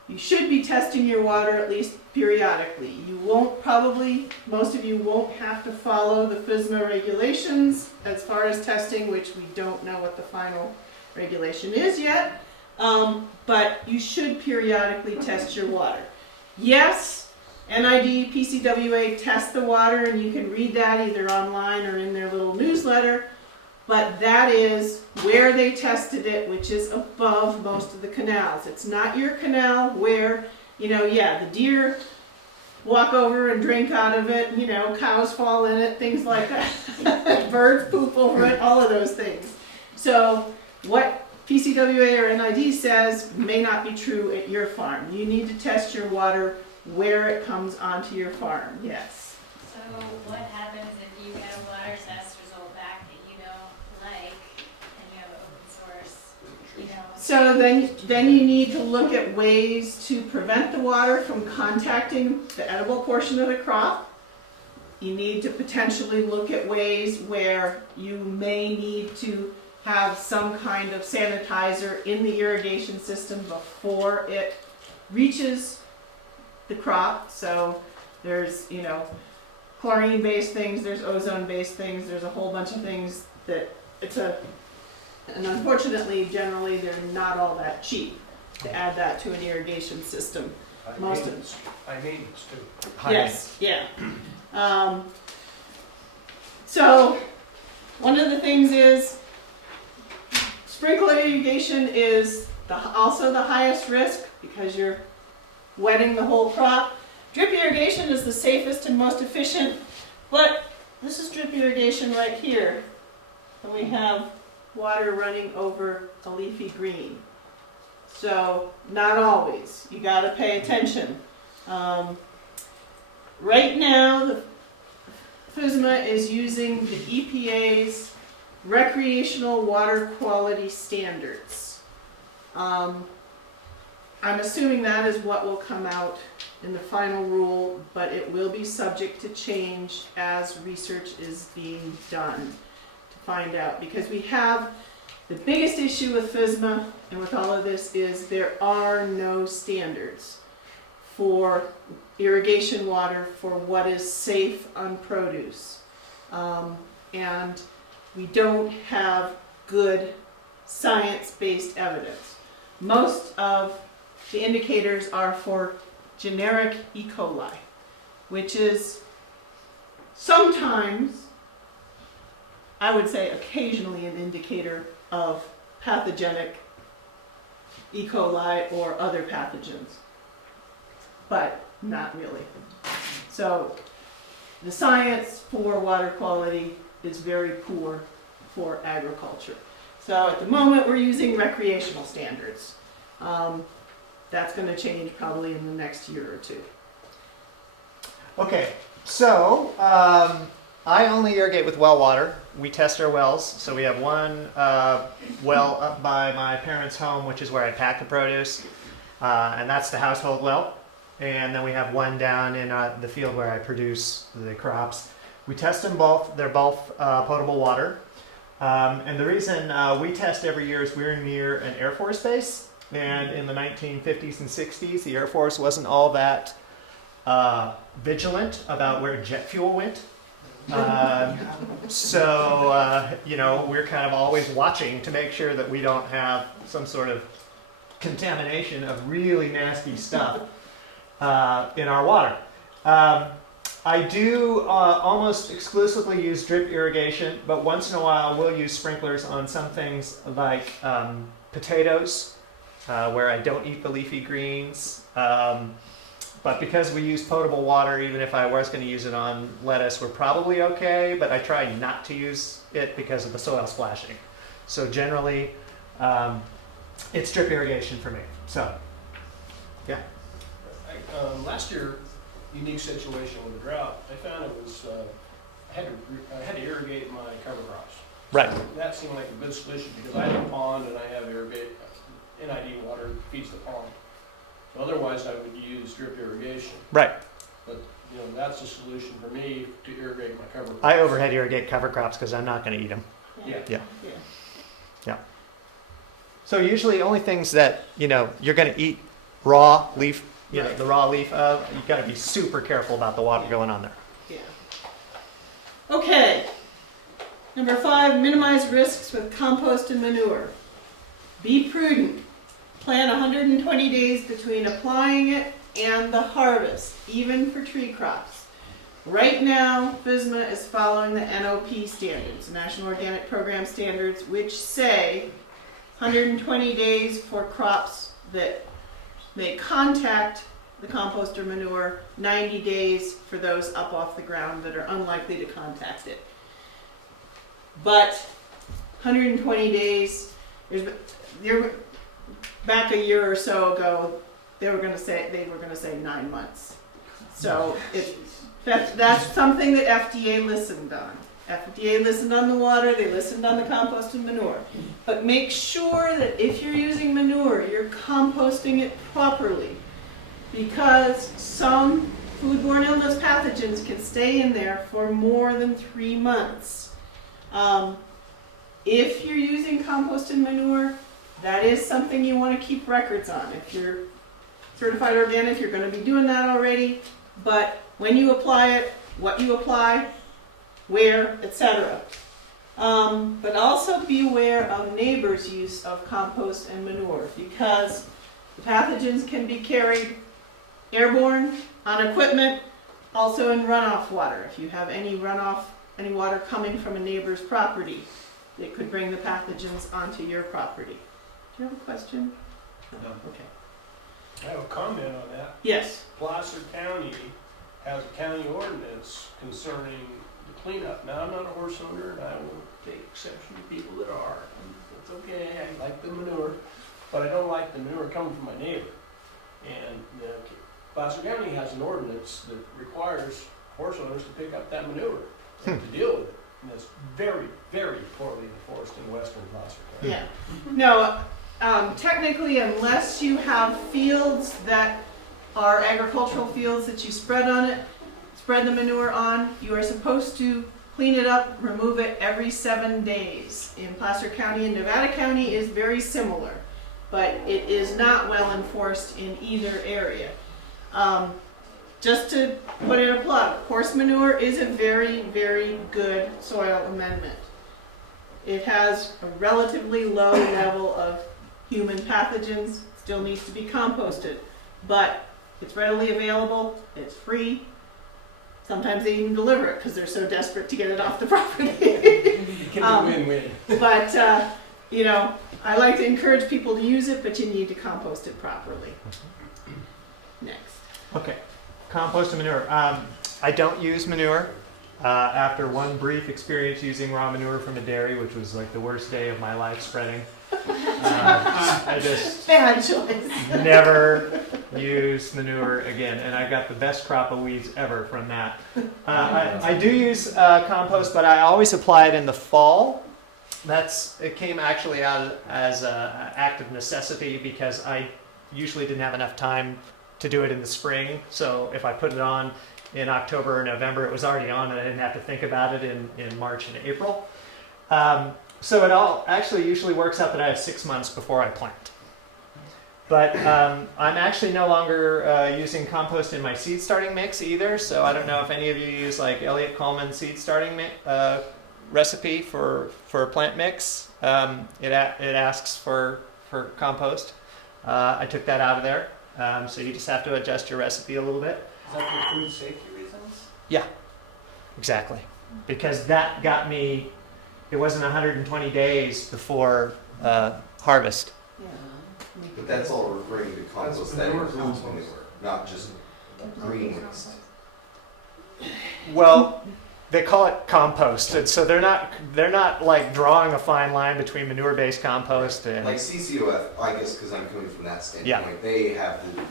you should be testing your water at least periodically. Most of you won't have to follow the FSMA regulations as far as testing, which we don't know what the final regulation is yet, but you should periodically test your water. Yes, NID, PCWA test the water, and you can read that either online or in their little newsletter, but that is where they tested it, which is above most of the canals. It's not your canal where, the deer walk over and drink out of it, cows fall in it, things like that. Birds poop over it, all of those things. So what PCWA or NID says may not be true at your farm. You need to test your water where it comes onto your farm. Yes. So what happens if you get a water test result back that you don't like, and So then you need to look at ways to prevent the water from contacting the edible portion of the crop. You need to potentially look at ways where you may need to have some kind of sanitizer in the irrigation system before it reaches the crop. So there's, chlorine-based things, there's ozone-based things, there's a whole bunch of things that and unfortunately, generally, they're not all that cheap to add that to an irrigation system. High Most of- maintenance, high maintenance too. Yes, yeah. So, one of the things is, sprinkler irrigation is also the highest risk because you're wetting the whole crop. Drip irrigation is the safest and most efficient, but this is drip irrigation right here. And we have water running over a leafy green. So, not always. You gotta pay attention. Right now, the FSMA is using the EPA's recreational water quality standards. I'm assuming that is what will come out in the final rule, but it will be subject to change as research is being done to find out. Because we have the biggest issue with FSMA and with all of this is there are no standards for irrigation water for what is safe on produce. And we don't have good science-based evidence. Most of the indicators are for generic E. coli, which is sometimes, I would say occasionally, an indicator of pathogenic E. coli or other pathogens, but not really. So the science for water quality is very poor for agriculture. So at the moment we're using recreational standards. That's going to change probably in the next year or two. Okay, so I only irrigate with well water. We test our wells. So we have one well up by my parents' home, which is where I pack the produce, and that's the household well. And then we have one down in the field where I produce the crops. We test them both. They're both potable water. And the reason we test every year is we're near an Air Force base. And in the 1950s and 60s, the Air Force wasn't all that vigilant about where jet fuel went. So, we're kind of always watching to make sure that we don't have some sort of contamination of really nasty stuff in our water. I do almost exclusively use drip irrigation, but once in a while we'll use sprinklers on some things like potatoes, where I don't eat the leafy greens. But because we use potable water, even if I was going to use it on lettuce, we're probably okay, but I try not to use it because of the soil splashing. So generally, it's drip irrigation for me. So, yeah. Last year, unique situation with the drought, I found it was, I had to irrigate my cover crops. Right. That seemed like a good solution because I have a pond and I have NID water feeds the pond. Otherwise, I would use drip irrigation. Right. But, that's a solution for me to irrigate my cover crops. I overhead irrigate cover crops because I'm not going to eat them. Yeah. Yeah. So usually only things that, you're going to eat raw leaf, the raw leaf of, you've got to be super careful about the water going on there. Yeah. Okay. Number 5, minimize risks with compost and manure. Be prudent. Plan 120 days between applying it and the harvest, even for tree crops. Right now, FSMA is following the NOP standards, National Organic Program standards, which say 120 days for crops that may contact the compost or manure, 90 days for those up off the ground that are unlikely to contact it. But 120 days, back a year or so ago, they were going to say 9 months. So that's something that FDA listened on. FDA listened on the water, they listened on the compost and manure. But make sure that if you're using manure, you're composting it properly. Because some foodborne illness pathogens can stay in there for more than 3 months. If you're using compost and manure, that is something you want to keep records on. If you're certified organic, you're going to be doing that already. But when you apply it, what you apply, where, etc. But also be aware of neighbors' use of compost and manure, because the pathogens can be carried airborne, on equipment, also in runoff water. If you have any runoff, any water coming from a neighbor's property, it could bring the pathogens onto your property. Do you have a question? No. Okay. I have a comment on that. Yes. Placer County has a county ordinance concerning the cleanup. Now, I'm not a horse owner, and I will take exception to people that are. It's okay, I like the manure, but I don't like the manure coming from my neighbor. And Placer County has an ordinance that requires horse owners to pick up that manure and to deal with it. And it's very, very poorly enforced in western Placer County. Yeah. No, technically, unless you have fields that are agricultural fields that you spread the manure on, you are supposed to clean it up, remove it every 7 days. In Placer County and Nevada County is very similar, but it is not well enforced in either area. Just to put in a plug, horse manure is a very, very good soil amendment. It has a relatively low level of human pathogens, still needs to be composted, but it's readily available, it's free. Sometimes they even deliver it because they're so desperate to get it off the property. It can be win-win. But, I like to encourage people to use it, but you need to compost it properly. Next. Okay, compost and manure. I don't use manure. After one brief experience using raw manure from a dairy, which was like the worst day of my life spreading, I just bad choice. never use manure again, and I got the best crop of weeds ever from that. I do use compost, but I always apply it in the fall. It came actually out as an act of necessity because I usually didn't have enough time to do it in the spring. So if I put it on in October or November, it was already on and I didn't have to think about it in March and April. So it all actually usually works out that I have 6 months before I plant. But I'm actually no longer using compost in my seed starting mix either. So I don't know if any of you use like Elliott Coleman seed starting recipe for a plant mix. It asks for compost. I took that out of there. So you just have to adjust your recipe a little bit. Is that for food safety reasons? Yeah, exactly. Because that got me, it wasn't 120 days before harvest. Yeah. But that's all referring to compost that includes manure, not just green waste. Well, they call it compost, and so they're not like drawing a fine line between manure-based compost and Like CCOF, I guess, because I'm coming from that standpoint, Yeah. they have the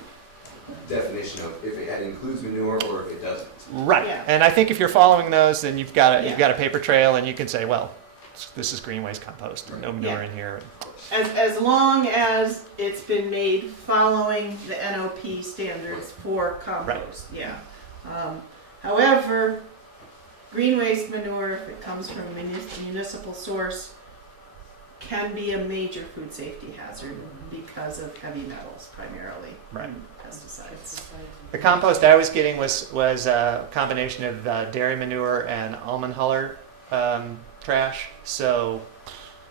definition of if it includes manure or if it doesn't. right. Yeah. And I think if you're following those, then you've got Yeah. a paper trail, and you can say, well, this is green waste compost, no manure Yeah. in here. As long as it's been made following the NOP standards for compost, yeah. However, green waste manure, if it comes from a municipal source, can be a major food safety hazard because of heavy metals primarily, Right. and pesticides. The compost I was getting was a combination of dairy manure and almond huller trash. So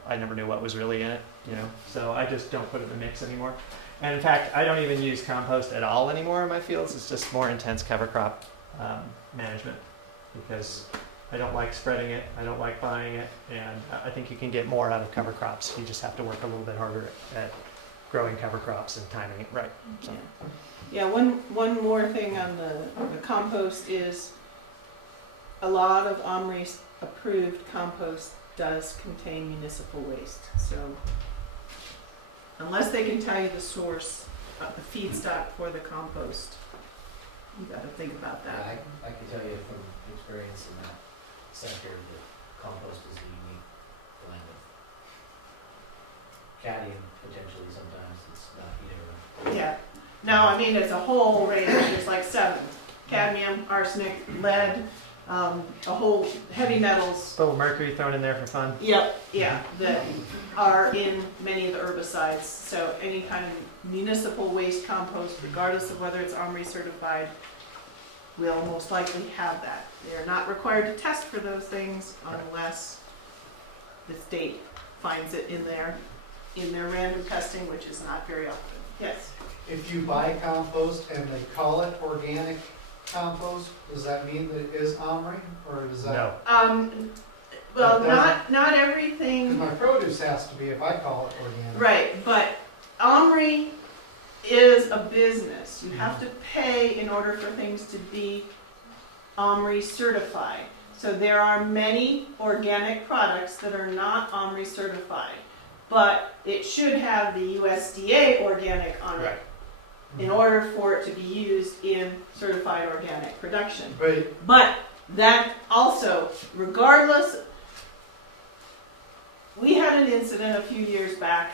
I never knew what was really in it, So I just don't put it in the mix anymore. And in fact, I don't even use compost at all anymore in my fields. It's just more intense cover crop management because I don't like spreading it. I don't like buying it, and I think you can get more out of cover crops. You just have to work a little bit harder at growing cover crops and timing it right. So. Yeah, one more thing on the compost is a lot of OMRI's approved compost does contain municipal waste. So unless they can tell you the source of the feedstock for the compost, you got to think about that. I can tell you from experience in that center, the compost is a unique blend of cadmium potentially sometimes, it's not either. Yeah. No, I mean, it's a whole range, there's like 7. Cadmium, arsenic, lead, a whole heavy metals. A little mercury thrown in there for fun. Yep, yeah, that are in many of the herbicides. So any kind of municipal waste compost, regardless of whether it's OMRI certified, will most likely have that. They're not required to test for those things unless the state finds it in their random testing, which is not very often. Yes? If you buy compost and they call it organic compost, does that mean that it is OMRI, or does that? No. Well, It doesn't. not Because everything. my produce has to be if I call it organic. Right, but OMRI is a business. You have to pay in order for things to be OMRI certified. So there are many organic products that are not OMRI certified, but it should have the USDA organic on it Right. in order for it to be used in certified organic production. But But that also, regardless, we had an incident a few years back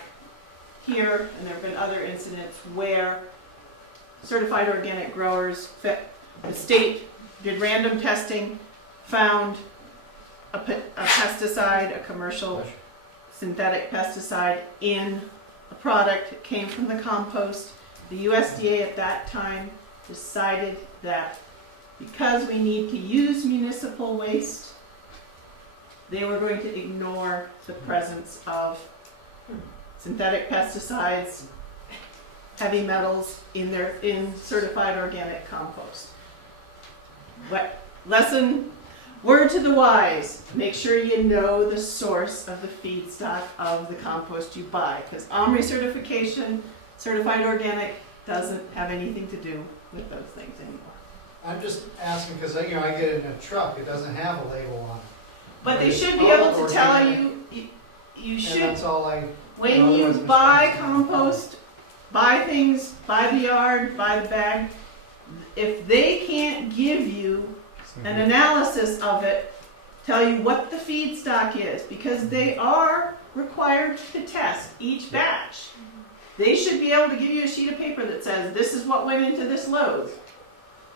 here, and there have been other incidents where certified organic growers, the state did random testing, found a pesticide, a commercial synthetic pesticide in a product that came from the compost. The USDA at that time decided that because we need to use municipal waste, they were going to ignore the presence of synthetic pesticides, heavy metals in certified organic compost. But word to the wise, make sure you know the source of the feedstock of the compost you buy, because OMRI certification, certified organic, doesn't have anything to do with those things anymore. I'm just asking because I get it in a truck, it doesn't have a label on it. But they it's should be able all to tell organic, you And should, that's all I, when you buy compost, buy things, buy the yard, buy the bag, if they can't give you an analysis of it, tell you what the feedstock is, because they are required to test each batch. They should be able to give you a sheet of paper that says, this is what went into this load.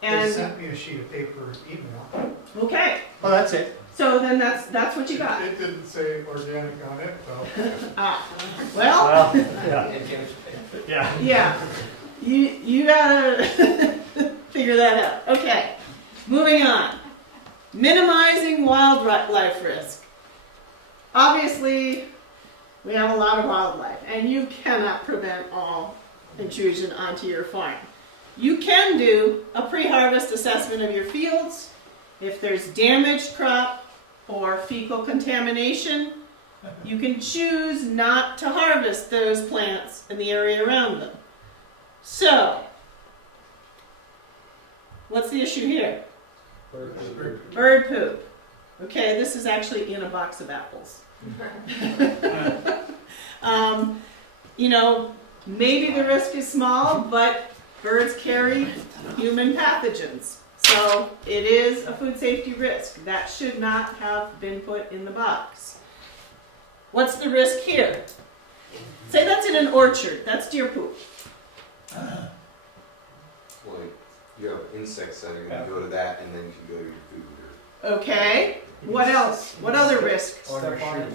they And, sent me a sheet of paper email. okay, Well, that's it. so then that's what you got. It didn't say organic on it, so. Well, Well, yeah. Yeah. yeah, you gotta figure that out. Okay, moving on. Minimizing wildlife risk. Obviously, we have a lot of wildlife, and you cannot prevent all intrusion onto your farm. You can do a pre-harvest assessment of your fields. If there's damaged crop or fecal contamination, you can choose not to harvest those plants in the area around them. So, what's the issue here? Bird poop. Okay, this is actually in a box of apples. Maybe the risk is small, but birds carry human pathogens. So it is a food safety risk. That should not have been put in the box. What's the risk here? Say that's in an orchard. That's deer poop. Well, you have insects that are gonna go to that and then you can go to your food or. Okay. What else? What other risk? Step on it,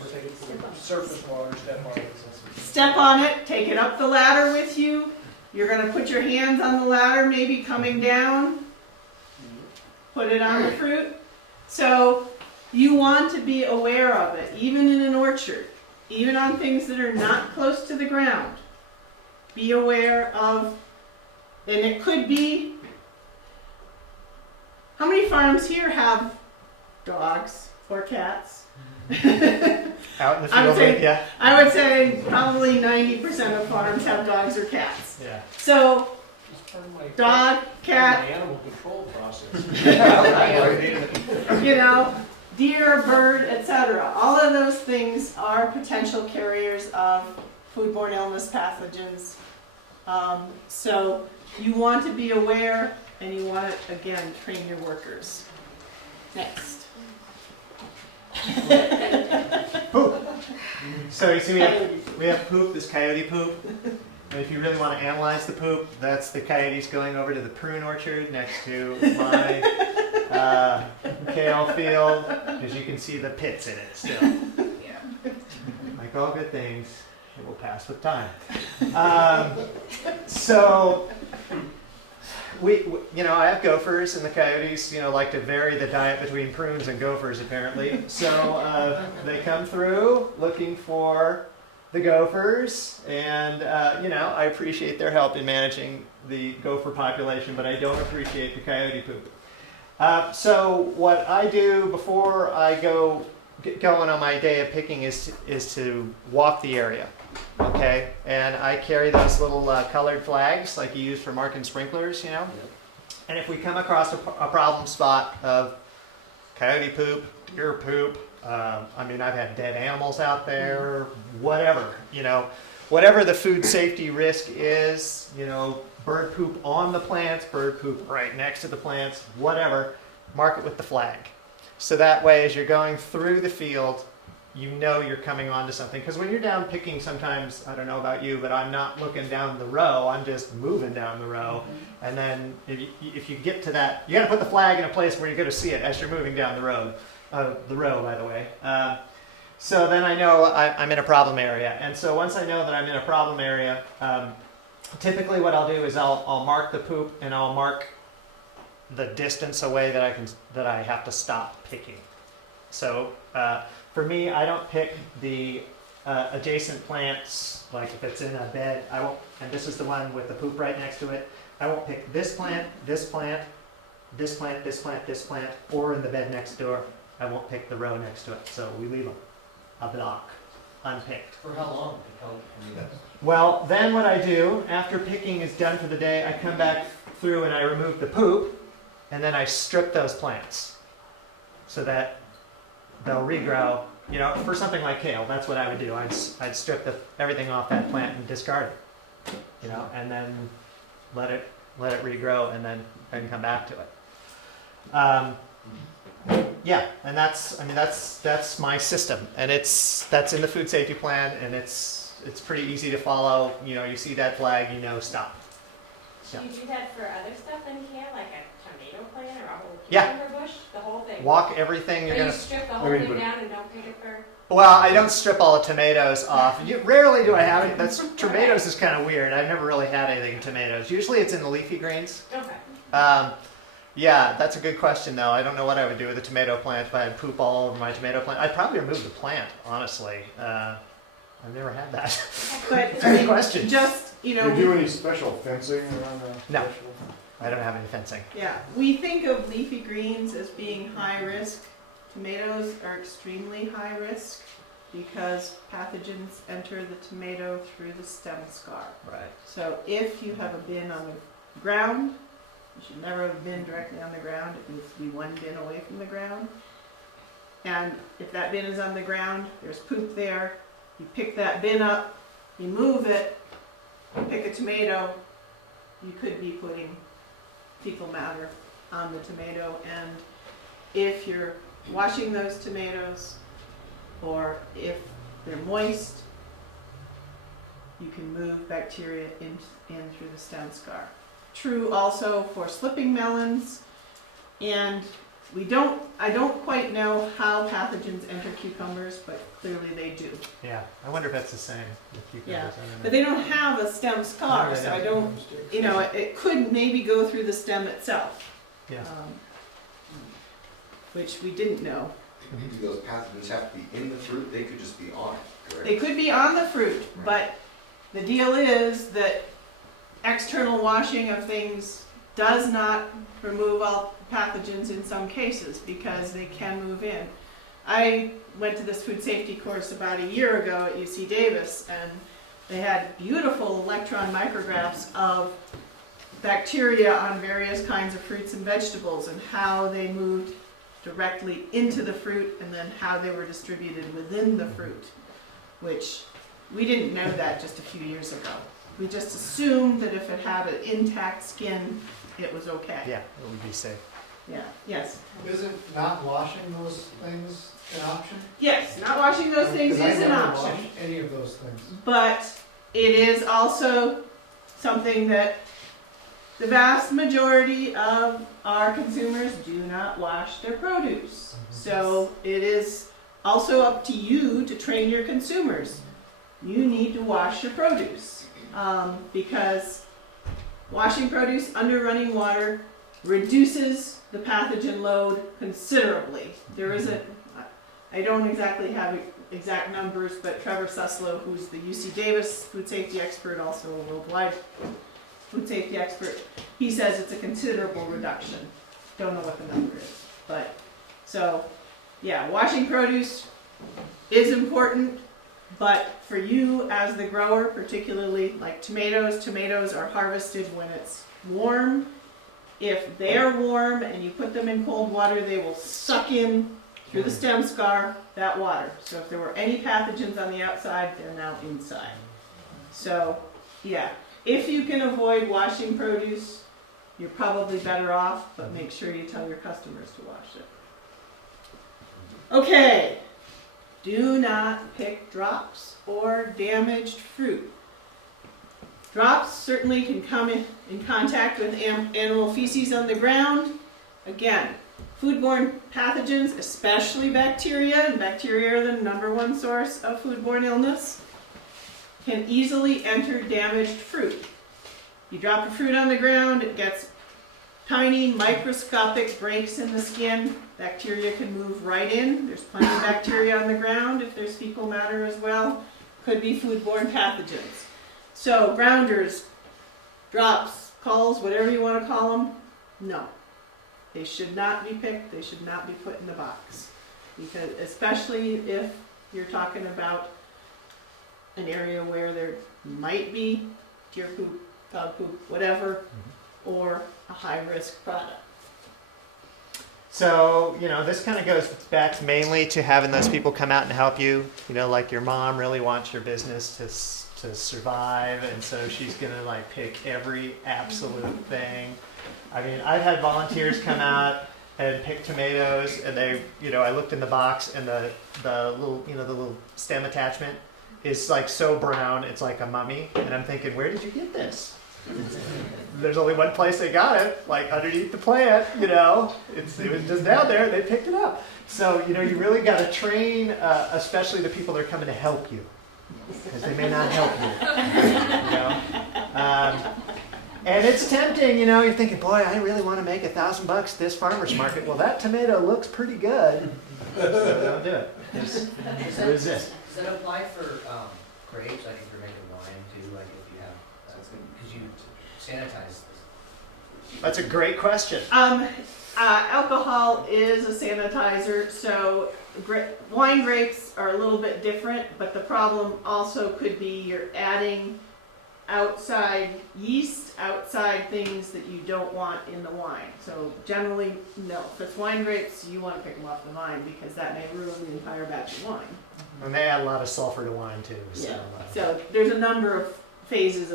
surface water, step on it. Step on it, take it up the ladder with you. You're going to put your hands on the ladder, maybe coming down. Put it on the fruit. So you want to be aware of it, even in an orchard, even on things that are not close to the ground. Be aware of, and it could be, how many farms here have dogs or cats? Out in the I would field say- with ya. I would say probably 90% of farms have dogs or cats. Yeah. So, It's part of my- dog, part of cat, my animal control process. deer, bird, etc. All of those things are potential carriers of foodborne illness pathogens. So you want to be aware, and you want to, again, train your workers. Next. Poop. So you see we have poop, this coyote poop. And if you really want to analyze the poop, that's the coyotes going over to the prune orchard next to my kale field, because you can see the pits in it still. Like all good things, it will pass with time. So I have gophers, and the coyotes, like to vary the diet between prunes and gophers apparently. So they come through looking for the gophers, and I appreciate their help in managing the gopher population, but I don't appreciate the coyote poop. So what I do before I get going on my day of picking is to walk the area, okay? And I carry those little colored flags like you use for marking sprinklers, Yep. And if we come across a problem spot of coyote poop, deer poop, I've had dead animals out there, whatever, whatever the food safety risk is, bird poop on the plants, bird poop right next to the plants, whatever, mark it with the flag. So that way, as you're going through the field, you're coming onto something. Because when you're down picking, sometimes, I don't know about you, but I'm not looking down the row, I'm just moving down the row. And then if you get to that, you got to put the flag in a place where you're going to see it as you're moving down the road. The row, by the way. So then I know I'm in a problem area. And so once I know that I'm in a problem area, typically what I'll do is I'll mark the poop, and I'll mark the distance away that I have to stop picking. So for me, I don't pick the adjacent plants, like if it's in a bed, I won't, and this is the one with the poop right next to it, I won't pick this plant, this plant, this plant, this plant, this plant, or in the bed next door. I won't pick the row next to it, so we leave them a block unpicked. For how long? Well, then what I do, after picking is done for the day, I come back through and I remove the poop, and then I strip those plants so that they'll regrow. For something like kale, that's what I would do. I'd strip everything off that plant and discard it, and then let it regrow, and then come back to it. And that's my system, and that's in the food safety plan, and it's pretty easy to follow. You see that flag, stop. Do you do that for other stuff than kale, like a tomato plant or a whole Yeah. cucumber bush? The whole thing? Walk everything. You strip the whole thing down and don't pick it for... Well, I don't strip all the tomatoes off. Rarely do I have it. Tomatoes is kind of weird. I've never really had anything in tomatoes. Usually it's in the leafy greens. Okay. Yeah, that's a good question, though. I don't know what I would do with a tomato plant if I had poop all over my tomato plant. I'd probably remove the plant, honestly. I've never had that. But Good question. just, Do you do any special fencing around the? No. I don't have any fencing. Yeah, we think of leafy greens as being high risk. Tomatoes are extremely high risk because pathogens enter the tomato through the stem scar. Right. So if you have a bin on the ground, you should never have a bin directly on the ground. It needs to be one bin away from the ground. And if that bin is on the ground, there's poop there, you pick that bin up, you move it, you pick a tomato, you could be putting fecal matter on the tomato. And if you're washing those tomatoes, or if they're moist, you can move bacteria in through the stem scar. True also for slipping melons, and I don't quite know how pathogens enter cucumbers, but clearly they do. Yeah, I wonder if that's the same with cucumbers. Yeah, I don't know. but they don't have a stem scar, No, they so I don't. don't, it could maybe go through the stem itself. Yeah. Which we didn't know. Do those pathogens have to be in the fruit? They could just be on it, correct? They could be on the fruit, but the deal is that external washing of things does not remove all pathogens in some cases because they can move in. I went to this food safety course about a year ago at UC Davis, and they had beautiful electron micrographs of bacteria on various kinds of fruits and vegetables and how they moved directly into the fruit and then how they were distributed within the fruit, which we didn't know that just a few years ago. We just assumed that if it had an intact skin, it was okay. Yeah, it would be safe. Yeah, yes. Isn't not washing those things an option? Yes, not washing those things Because I is an never option. wash any of those things. But it is also something that the vast majority of our consumers do not wash their produce. So it is also up to you to train your consumers. You need to wash your produce because washing produce under running water reduces the pathogen load considerably. There isn't, I don't exactly have exact numbers, but Trevor Suslow, who's the UC Davis food safety expert, also a worldwide food safety expert, he says it's a considerable reduction. Don't know what the number is, but so yeah, washing produce is important, but for you as the grower, particularly like tomatoes are harvested when it's warm. If they're warm and you put them in cold water, they will suck in through the stem scar that water. So if there were any pathogens on the outside, they're now inside. So yeah, if you can avoid washing produce, you're probably better off, but make sure you tell your customers to wash it. Okay, do not pick drops or damaged fruit. Drops certainly can come in contact with animal feces on the ground. Again, foodborne pathogens, especially bacteria, and bacteria are the #1 source of foodborne illness, can easily enter damaged fruit. You drop a fruit on the ground, it gets tiny microscopic breaks in the skin. Bacteria can move right in. There's plenty of bacteria on the ground if there's fecal matter as well. Could be foodborne pathogens. So grounders, drops, culls, whatever you want to call them, no. They should not be picked. They should not be put in the box. Because especially if you're talking about an area where there might be deer poop, dog poop, whatever, or a high-risk product. So, this kind of goes back mainly to having those people come out and help you. Like your mom really wants your business to survive, and so she's going to pick every absolute thing. I mean, I've had volunteers come out and pick tomatoes, and they, I looked in the box, and the little, the little stem attachment is so brown, it's like a mummy, and I'm thinking, where did you get this? There's only one place they got it, underneath the plant, it was just down there, they picked it up. So, you really got to train, especially the people that are coming to help you, because they may not help you, and it's tempting, you're thinking, boy, I really want to make $1,000 this farmer's market. Well, that tomato looks pretty good, so don't do it. Just resist. Does that apply for grapes, if you're making wine too, if you have, because you sanitize this? That's a great question. Alcohol is a sanitizer, so wine grapes are a little bit different, but the problem also could be you're adding outside yeast, outside things that you don't want in the wine. So generally, no. If it's wine grapes, you want to pick them off the vine because that may ruin the entire batch of wine. And they add a lot of sulfur to wine too. Yeah. So there's a number of phases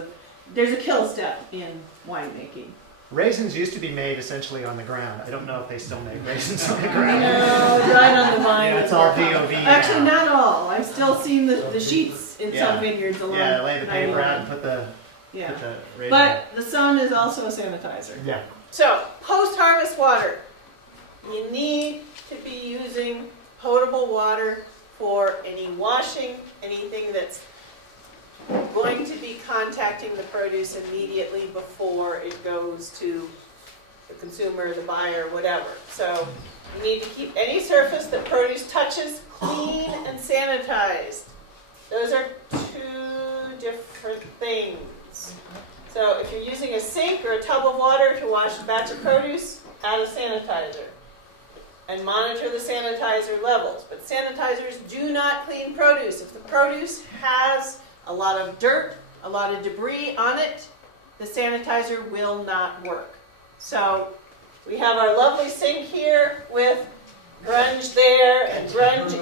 there's a kill step in winemaking. Raisins used to be made essentially on the ground. I don't know if they still make raisins on the ground. No, right on the vine. Yeah, it's all DOV now. Actually, not all. I've still seen the sheets in some vineyards along. Yeah, lay the paper out and put the raisin. But the sun is also a sanitizer. Yeah. So, post-harvest water. You need to be using potable water for any washing, anything that's going to be contacting the produce immediately before it goes to the consumer, the buyer, whatever. So you need to keep any surface that produce touches clean and sanitized. Those are two different things. So if you're using a sink or a tub of water to wash a batch of produce, add a sanitizer. And monitor the sanitizer levels. But sanitizers do not clean produce. If the produce has a lot of dirt, a lot of debris on it, the sanitizer will not work. So we have our lovely sink here with grunge there and grunge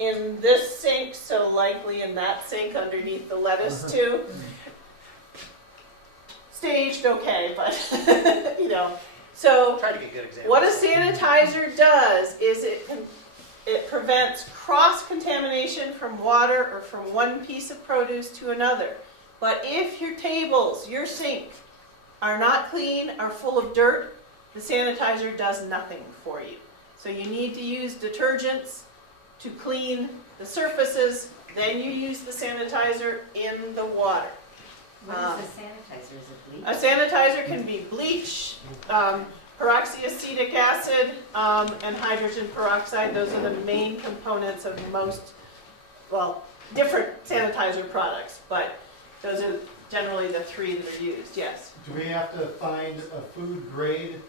in this sink, so likely in that sink underneath the lettuce too. Staged okay, but So Try to get good examples. what a sanitizer does is it prevents cross-contamination from water or from one piece of produce to another. But if your tables, your sink, are not clean, are full of dirt, the sanitizer does nothing for you. So you need to use detergents to clean the surfaces, then you use the sanitizer in the water. What is the sanitizer? Is it bleach? A sanitizer can be bleach, peroxyacetic acid, and hydrogen peroxide. Those are the main components of most, well, different sanitizer products, but those are generally the three that are used, yes. Do we have to find a food grade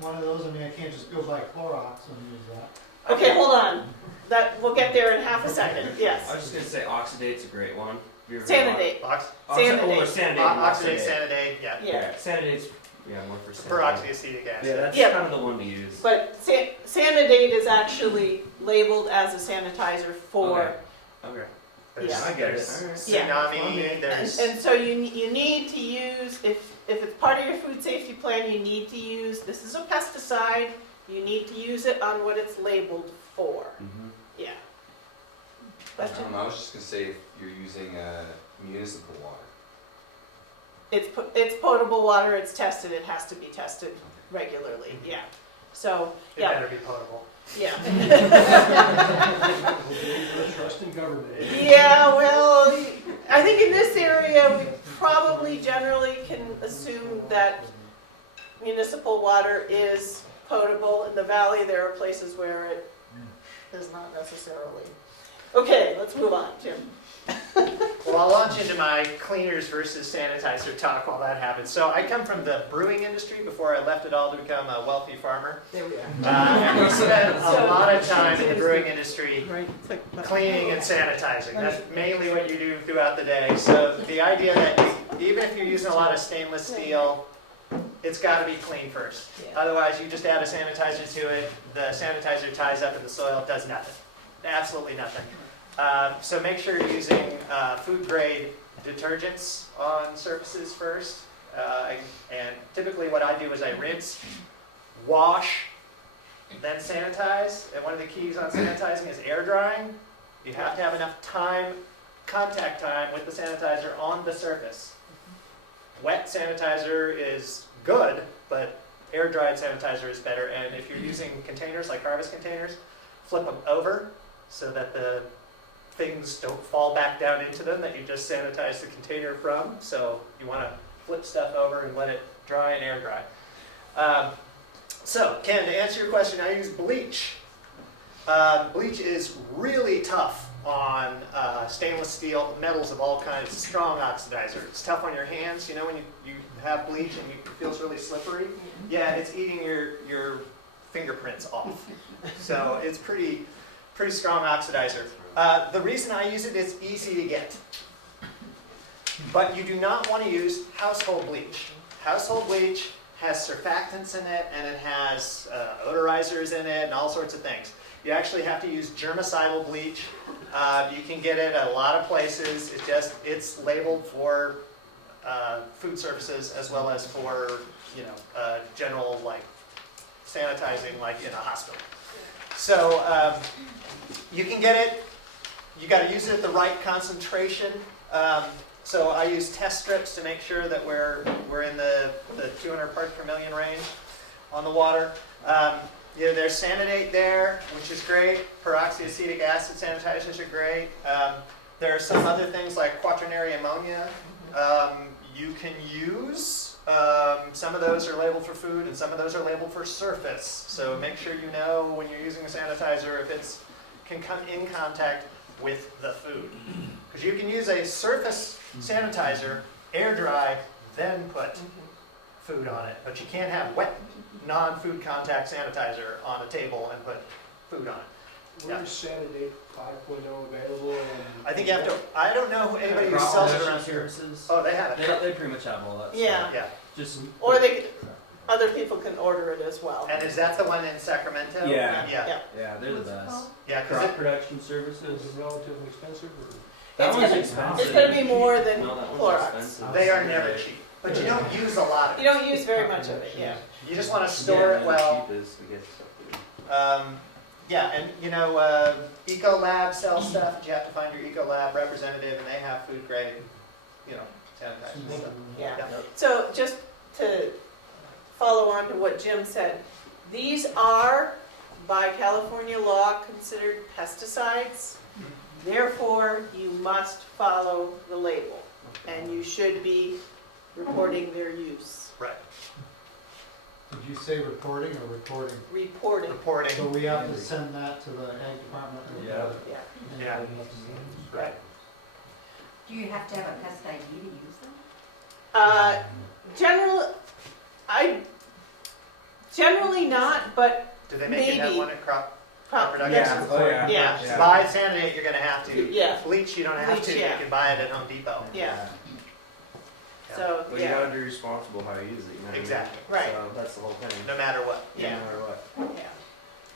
one of those? I mean, I can't just go buy Clorox and use that. Okay, hold on. We'll get there in half a second, yes. I was just gonna say Oxidate's a great one. Have you ever Sanidate. Oxidate, Sanidate. Oxidate, Sanidate, yeah. Yeah. Sanidate's more for Sanidate. Peroxyacetic acid. Yeah, that's Yep. kind of the one to use. But Sanidate is actually labeled as a sanitizer for, Okay. There's, Yeah. I get it. there's Alright. Yeah. tsunami, there's and so you need to use, if it's part of your food safety plan, you need to use, this is a pesticide, you need to use it on what it's labeled for. Mm-hmm. Yeah. Question? I was just gonna say, if you're using municipal water. It's potable water, it's tested, it has to be tested regularly, yeah. So, it yeah, better be potable. yeah. Trust in government. Yeah, well, I think in this area, we probably generally can assume that municipal water is potable. In the valley, there are places where it is not necessarily. Okay, let's move on, Jim. Well, I'll launch into my cleaners versus sanitizer talk while that happens. So I come from the brewing industry before I left it all to become a wealthy farmer. There we are. And we spent a lot of time in the brewing industry Right. cleaning and sanitizing. That's mainly what you do throughout the day. So the idea that even if you're using a lot of stainless steel, it's got to be clean first. Yeah. Otherwise, you just add a sanitizer to it, the sanitizer ties up in the soil, does nothing. Absolutely nothing. So make sure you're using food grade detergents on surfaces first. And typically what I do is I rinse, wash, then sanitize. And one of the keys on sanitizing is air drying. You have to have enough time, contact time with the sanitizer on the surface. Wet sanitizer is good, but air dried sanitizer is better. And if you're using containers like harvest containers, flip them over so that the things don't fall back down into them that you just sanitized the container from. So you want to flip stuff over and let it dry and air dry. So Ken, to answer your question, I use bleach. Bleach is really tough on stainless steel, metals of all kinds, strong oxidizer. It's tough on your hands. You know when you have bleach and it feels really slippery? Yeah, it's eating your fingerprints off. So it's pretty strong oxidizer. The reason I use it is easy to get. But you do not want to use household bleach. Household bleach has surfactants in it, and it has odorizers in it, and all sorts of things. You actually have to use germicidal bleach. You can get it at a lot of places. It's labeled for food services as well as for general like sanitizing, like in a hospital. So you can get it. You got to use it at the right concentration. So I use test strips to make sure that we're in the 200 parts per million range on the water. There's Sanidate there, which is great. Peroxyacetic acid sanitizers are great. There are some other things like quaternary ammonia you can use. Some of those are labeled for food and some of those are labeled for surface. So make sure you know when you're using a sanitizer if it can come in contact with the food. Because you can use a surface sanitizer, air dry, then put food on it. But you can't have wet, non-food contact sanitizer on a table and put food on it. Where's Sanidate 5.0 available? I think you have to, I don't know anybody who sells it around here. Services. Oh, they have it. They pretty much have all that Yeah. stuff. Yeah. Just Or other people can order it as well. And is that the one in Sacramento? Yeah. Yeah. yeah, they're the best. Yeah, because Crop production Is services. it relatively expensive? Or? That It's one's gonna- expensive. It's going to be more than No, that one's Clorox. expensive. they are never cheap. But you don't use a lot of You it. don't use very much of it, yeah. You just want to store it well. Yeah, and you know, Ecolab sells stuff, and you have to find your Ecolab representative, and they have food grade, you know, sanitizer and stuff. Yeah. So just to follow on to what Jim said, these are by California law considered pesticides. Therefore, you must follow the label, and you should be reporting their use. Right. Did you say recording or reporting? Reporting. Reporting. So we have to send that to the ag department? Yeah. Yeah. Yeah. Right. Do you have to have a pest ID to use them? Generally not, but Do they make you have maybe. one at crop Crop production? Yeah. Oh, yeah. Yeah. To buy Sanidate, you're going to have to. Yeah. Bleach, you don't have Bleach, to. yeah. You can buy it at Home Depot. Yeah. Yeah. So, But you yeah. gotta be responsible how you use it, you know what I mean? Exactly. Right. So that's the whole thing. No matter what. No Yeah. matter what. Yeah.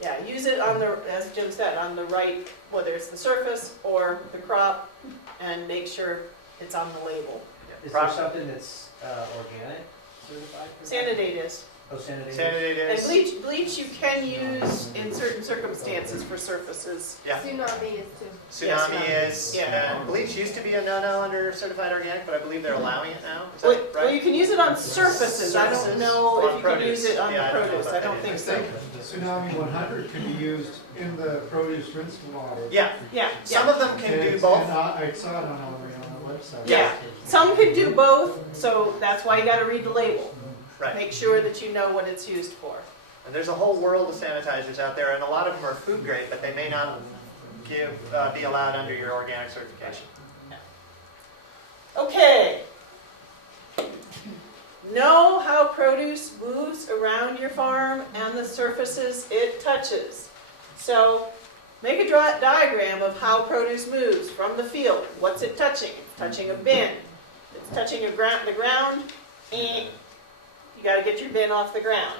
Yeah, use it on the, as Jim said, on the right, whether it's the surface or the crop, and make sure it's on the label. Is there something that's organic certified? for that? Sanidate is. Oh, Sanidate. Sanidate And is. bleach you can use in certain circumstances for surfaces. Yeah. Tsunami is too. Tsunami is. Yeah. And bleach used to be a no-no under certified organic, but I believe they're allowing it now. Is that Well, right? well, you can use it on surfaces. I don't Surfaces. know On if you can produce. use it on Yeah, the I don't know produce. about I don't that think I so. think the Tsunami 100 can be used in the produce rinse water. Yeah. Yeah, Some yeah. of them can do And both. I saw it on the website. Yeah. Some can do both, so that's why you gotta read the label. Right. Make sure that you know what it's used for. And there's a whole world of sanitizers out there, and a lot of them are food grade, but they may not be allowed under your organic certification. Okay. Know how produce moves around your farm and the surfaces it touches. So make a diagram of how produce moves from the field. What's it touching? It's touching a bin. It's touching the ground. You got to get your bin off the ground.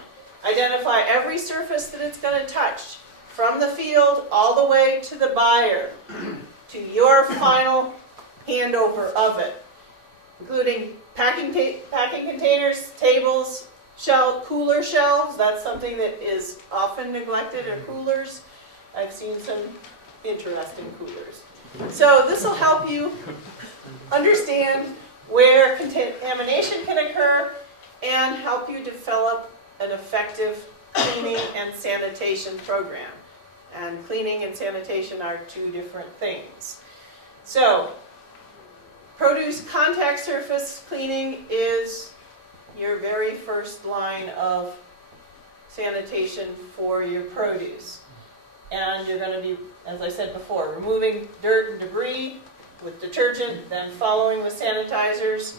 Identify every surface that it's going to touch, from the field all the way to the buyer, to your final handover of it, including packing containers, tables, cooler shelves. That's something that is often neglected, are coolers. I've seen some interesting coolers. So this will help you understand where contamination can occur and help you develop an effective cleaning and sanitation program. And cleaning and sanitation are two different things. So, produce contact surface cleaning is your very first line of sanitation for your produce. And you're going to be, as I said before, removing dirt and debris with detergent, then following with sanitizers.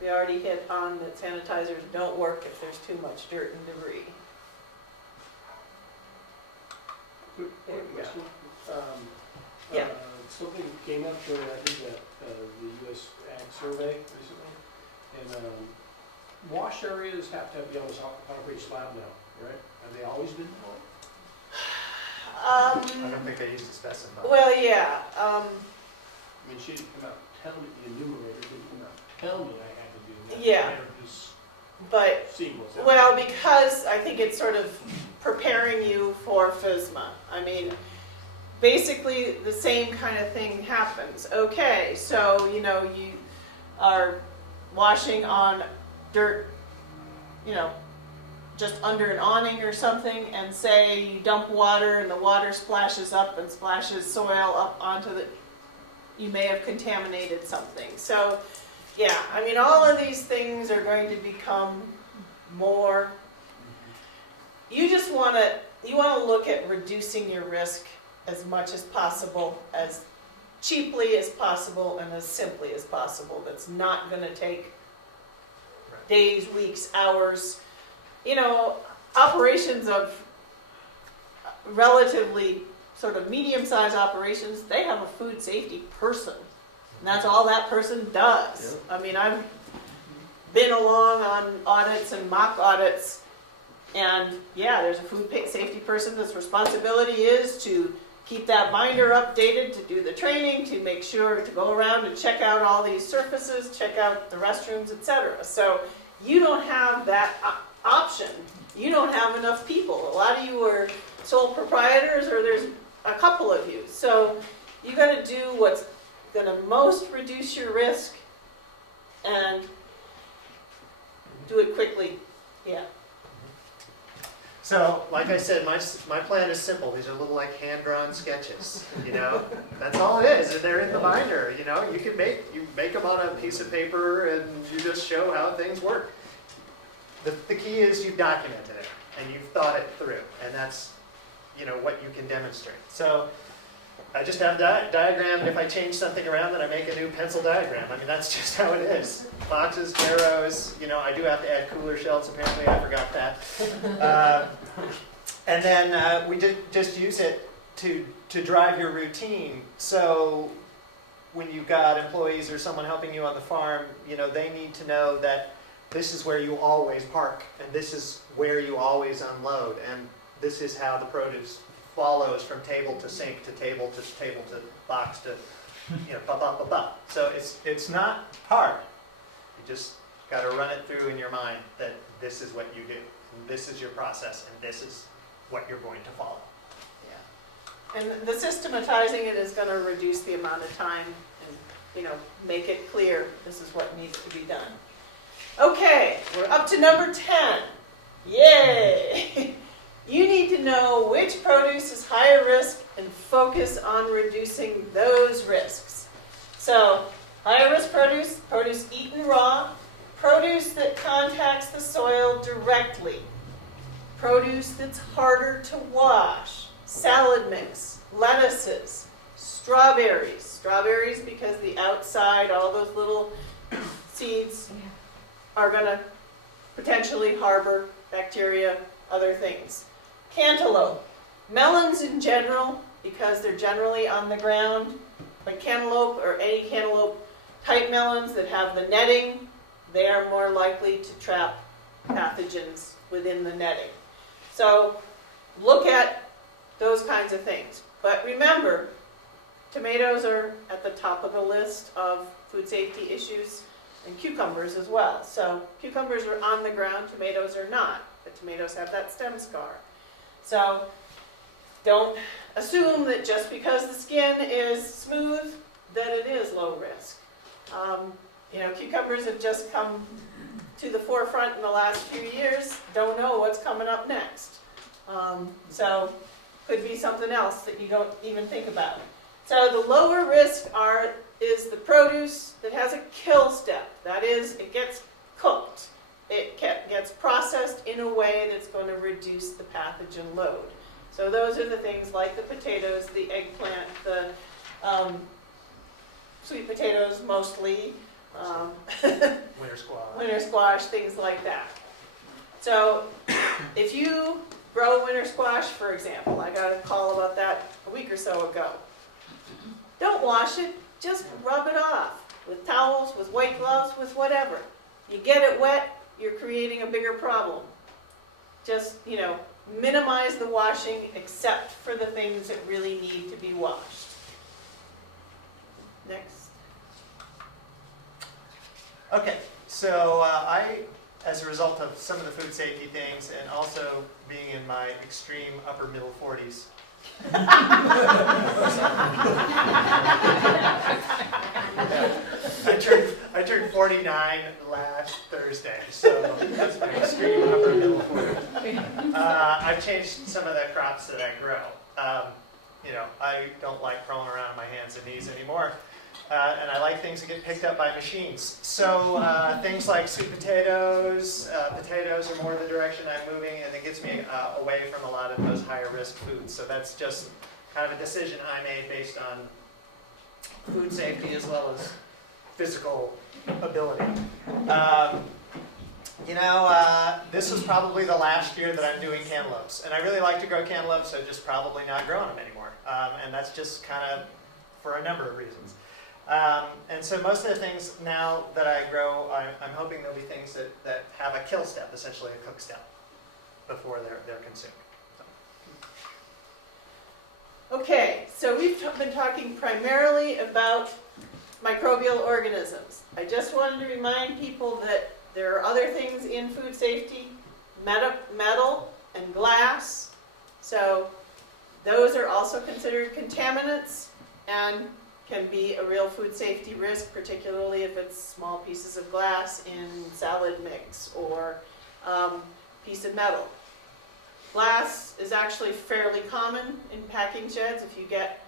We already hit on that sanitizers don't work if there's too much dirt and debris. Quick question. Yeah. Something came up during, I think, the U.S. Ag Survey recently, and wash areas have to be on a concrete slab now, right? Have they always been? I don't think they used to specify. Well, yeah. I mean, she didn't come out and tell me, the enumerator didn't come out and tell me I had to do that. Yeah. I just But, seen what's out well, there. because I think it's sort of preparing you for FSMA. I mean, basically the same kind of thing happens. Okay, so, you know, you are washing on dirt, you know, just under an awning or something, and say you dump water and the water splashes up and splashes soil up onto the, you may have contaminated something. So, yeah, I mean, all of these things are going to become more, you just want to look at reducing your risk as much as possible, as cheaply as possible, and as simply as possible. That's not going to take days, weeks, hours. You know, operations of relatively sort of medium-sized operations, they have a food safety person. And that's all that person does. Yep. I mean, I've been along on audits and mock audits, and yeah, there's a food safety person whose responsibility is to keep that binder updated, to do the training, to make sure to go around and check out all these surfaces, check out the restrooms, etc. So you don't have that option. You don't have enough people. A lot of you are sole proprietors, or there's a couple of you. So you got to do what's going to most reduce your risk and do it quickly. Yeah. So, like I said, my plan is simple. These are little like hand-drawn sketches, you know? That's all it is, and they're in the binder, you know? You make them on a piece of paper and you just show how things work. The key is you've documented it and you've thought it through, and that's, you know, what you can demonstrate. So, I just have a diagram, and if I change something around, then I make a new pencil diagram. I mean, that's just how it is. Boxes, arrows, you know, I do have to add cooler shelves, apparently, I forgot that. And then we just use it to drive your routine. So when you've got employees or someone helping you on the farm, you know, they need to know that this is where you always park, and this is where you always unload, and this is how the produce follows from table to sink to table to table to box to, you know, blah, blah, blah, blah. So it's not hard. You just got to run it through in your mind that this is what you do, and this is your process, and this is what you're going to follow. Yeah. And the systematizing it is going to reduce the amount of time and, you know, make it clear this is what needs to be done. Okay, we're up to number 10. Yay! You need to know which produce is higher risk and focus on reducing those risks. So, higher risk produce, produce eaten raw, produce that contacts the soil directly, produce that's harder to wash, salad mix, lettuces, strawberries. Strawberries because the outside, all those little seeds are going to potentially harbor bacteria, other things. Cantaloupe. Melons in general, because they're generally on the ground, but cantaloupe or any cantaloupe type melons that have the netting, they are more likely to trap pathogens within the netting. So look at those kinds of things. But remember, tomatoes are at the top of the list of food safety issues, and cucumbers as well. So cucumbers are on the ground, tomatoes are not, but tomatoes have that stem scar. So don't assume that just because the skin is smooth that it is low risk. You know, cucumbers have just come to the forefront in the last few years. Don't know what's coming up next. So could be something else that you don't even think about. So the lower risk is the produce that has a kill step. That is, it gets cooked. It gets processed in a way that's going to reduce the pathogen load. So those are the things like the potatoes, the eggplant, the sweet potatoes mostly, winter squash, things like that. So if you grow winter squash, for example, I got a call about that a week or so ago. Don't wash it, just rub it off with towels, with white gloves, with whatever. You get it wet, you're creating a bigger problem. Just, you know, minimize the washing except for the things that really need to be washed. Next. Okay, so I, as a result of some of the food safety things and also being in my extreme upper middle 40s, I turned 49 last Thursday, so that's my extreme upper middle 40s. I've changed some of the crops that I grow. You know, I don't like crawling around on my hands and knees anymore. And I like things that get picked up by machines. So things like sweet potatoes, potatoes are more the direction I'm moving, and it gets me away from a lot of those higher risk foods. So that's just kind of a decision I made based on food safety as well as physical ability. You know, this was probably the last year that I'm doing cantaloupes. And I really like to grow cantaloupes, so just probably not growing them anymore. And that's just kind of for a number of reasons. And so most of the things now that I grow, I'm hoping there'll be things that have a kill step, essentially a cook step, before they're consumed. Okay, so we've been talking primarily about microbial organisms. I just wanted to remind people that there are other things in food safety metal and glass. So those are also considered contaminants and can be a real food safety risk, particularly if it's small pieces of glass in salad mix or piece of metal. Glass is actually fairly common in packing sheds. If you get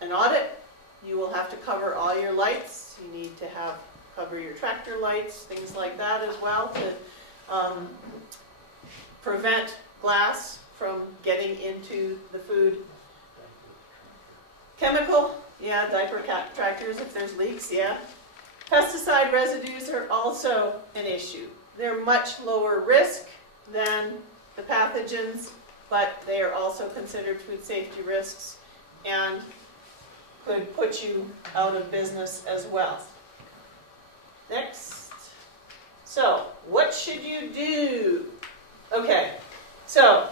an audit, you will have to cover all your lights. You need to cover your tractor lights, things like that as well, to prevent glass from getting into the food. Chemical, yeah, diaper tractors if there's leaks, yeah. Pesticide residues are also an issue. They're much lower risk than the pathogens, but they are also considered food safety risks and could put you out of business as well. Next. So, what should you do? Okay, so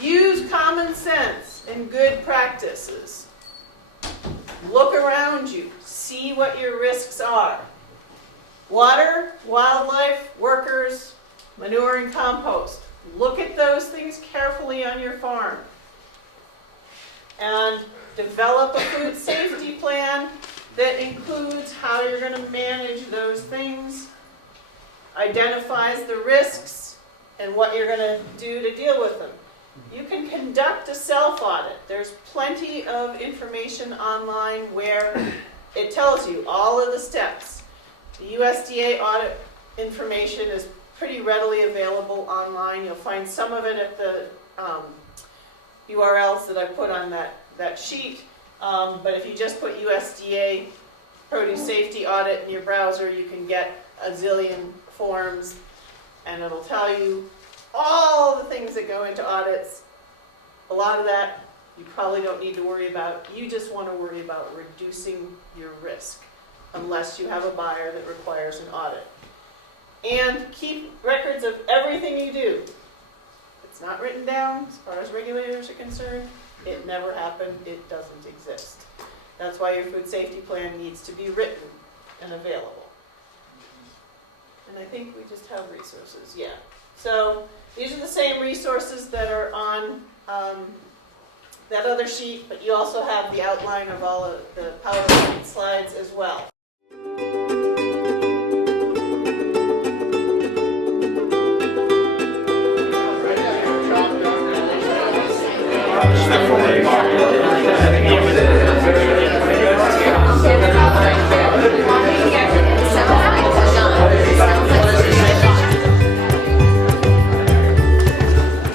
use common sense and good practices. Look around you, see what your risks are. Water, wildlife, workers, manure and compost. Look at those things carefully on your farm. And develop a food safety plan that includes how you're going to manage those things, identifies the risks, and what you're going to do to deal with them. You can conduct a self-audit. There's plenty of information online where it tells you all of the steps. The USDA audit information is pretty readily available online. You'll find some of it at the URLs that I put on that sheet. But if you just put USDA Produce Safety Audit in your browser, you can get a zillion forms, and it'll tell you all the things that go into audits. A lot of that you probably don't need to worry about. You just want to worry about reducing your risk, unless you have a buyer that requires an audit. And keep records of everything you do. If it's not written down, as far as regulators are concerned, it never happened, it doesn't exist. That's why your food safety plan needs to be written and available. And I think we just have resources, yeah. So these are the same resources that are on that other sheet, but you also have the outline of all of the PowerPoint slides as well.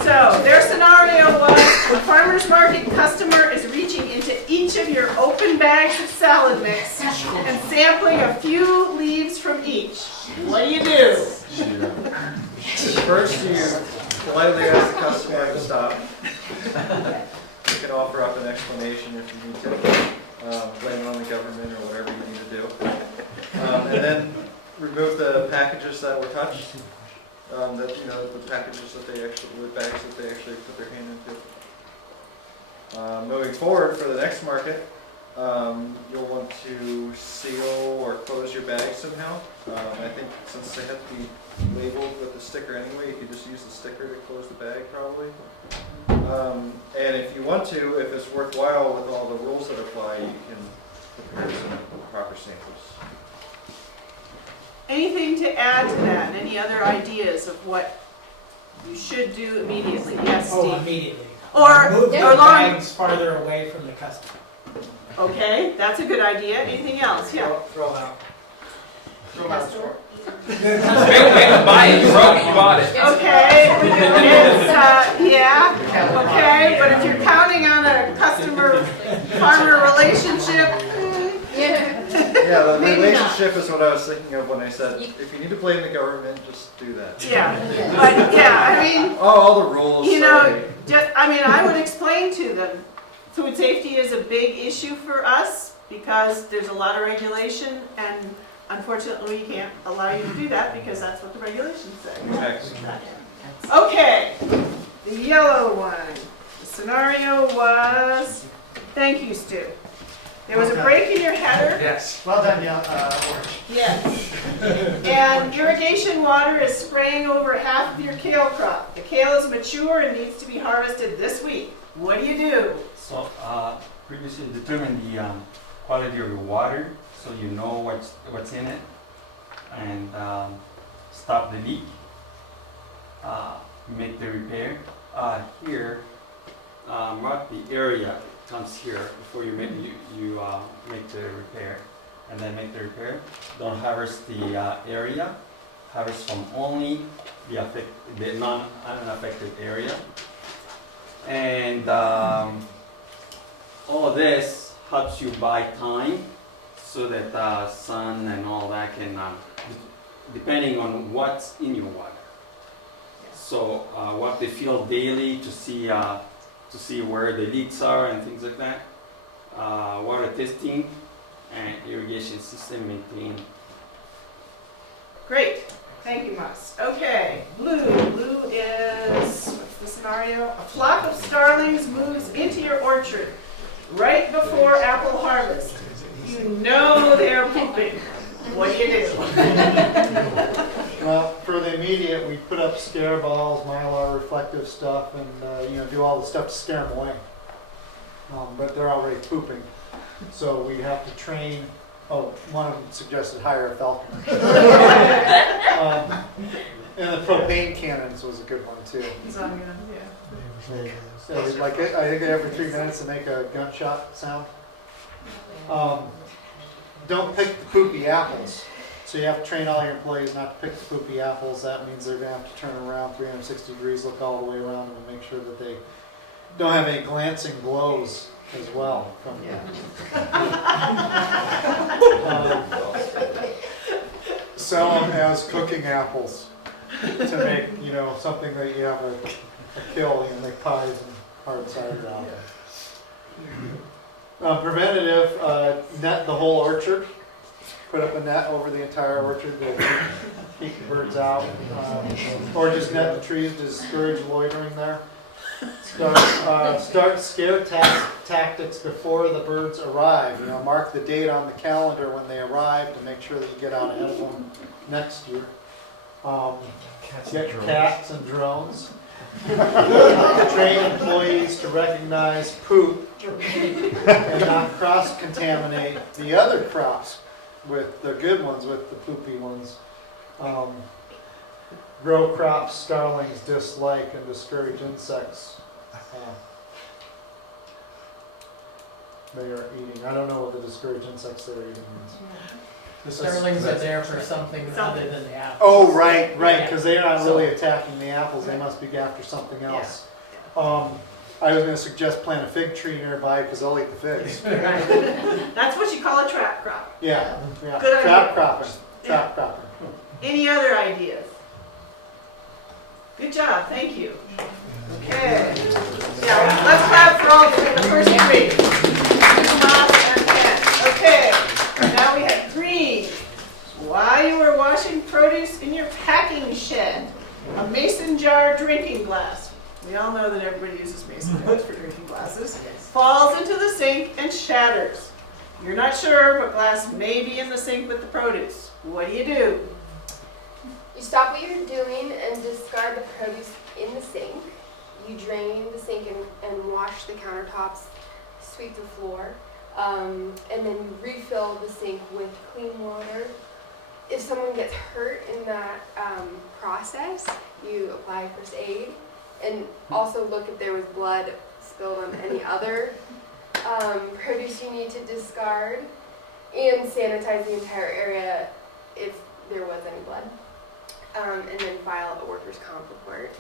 So their scenario was a farmer's market customer is reaching into each of your open bags of salad mix and sampling a few leaves from each. What do? First, you politely ask the customer to stop. You can offer up an explanation if you need to, blame it on the government or whatever you need to do. And then remove the packages that were touched, the packages that the bags that they actually put their hand into. Moving forward for the next market, you'll want to seal or close your bag somehow. I think since they have to be labeled with the sticker anyway, you could just use the sticker to close the bag probably. And if you want to, if it's worthwhile with all the rules that apply, you can prepare some proper samples. Anything to add to that? Any other ideas of what you should do immediately? Yes, Steve? Oh, immediately. Or Move the long. bags farther away from the customer. Okay, that's a good idea. Anything else? Yeah. Throw out. Throw out the store. Make them buy it. You bought it. Okay, it's, yeah, okay, but if you're counting on a customer-farmer relationship, Yeah, the relationship is what I was thinking of when I said, if you need to blame the government, just do that. yeah, but yeah, I mean, all the rules. you know, sorry. I would explain to them, food safety is a big issue for us because there's a lot of regulation, and unfortunately we can't allow you to do that because that's what the regulations say. Exactly. Okay, the yellow one. The scenario was, thank you, Stu. There was a break in your header. Yes. Well done, Orange. Yes. And irrigation water is spraying over half of your kale crop. The kale is mature and needs to be harvested this week. What do you do? So, previously determine the quality of your water, so you know what's in it, and stop the leak. Make the repair. Here, mark the area. Comes here before you make the repair, and then make the repair. Don't harvest the area. Harvest from only the unaffected area. And all of this helps you buy time, so that sun and all that can, depending on what's in your water. So what they feel daily to see where the leaks are and things like that. Water testing and irrigation system maintained. Great. Thank you, Mus. Okay, blue. Blue is, what's the scenario? A flock of starlings moves into your orchard right before apple harvest. You know they're pooping. What do you do? Well, for the immediate, we put up scare balls, mylar reflective stuff, and do all the stuff to scare them away. But they're already pooping, so we have to train. Oh, one of them suggested hire a falconer. And the propane cannons was a good one too. So like I think every 3 minutes to make a gunshot sound. Don't pick the poopy apples. So you have to train all your employees not to pick the poopy apples. That means they're going to have to turn around 360 degrees, look all the way around them, and make sure that they don't have any glancing blows as well. Sell them as cooking apples to make, something that you have a kill, make pies and hard cider out. Preventative, net the whole orchard. Put up a net over the entire orchard to keep the birds out. Or just net the trees to discourage loitering there. Start scare tactics before the birds arrive. Mark the date on the calendar when they arrive to make sure that you get out ahead of them next year. Get cats and drones. Train employees to recognize poop and not cross-contaminate the other crops with the good ones with the poopy ones. Grow crops starlings dislike and discourage insects they are eating. I don't know what the discourage insects they're eating means. The starlings are there for something other than the apples. Oh, right, because they're not really attacking the apples. They must be after something else. I was going to suggest plant a fig tree nearby because they'll eat the figs. That's what you call a trap crop. Yeah. Good Trap idea. cropping. Any other ideas? Good job, thank you. Okay. Yeah, let's clap for all the first three. And Ken. Okay. Now we have green. While you were washing produce in your packing shed, a mason jar drinking glass. We all know that everybody uses mason jars for drinking glasses. Falls into the sink and shatters. You're not sure, but glass may be in the sink with the produce. What do? You stop what you're doing and discard the produce in the sink. You drain the sink and wash the countertops, sweep the floor, and then you refill the sink with clean water. If someone gets hurt in that process, you apply first aid. And also look if there was blood spilled on any other produce you need to discard. And sanitize the entire area if there was any blood. And then file a workers' comp report.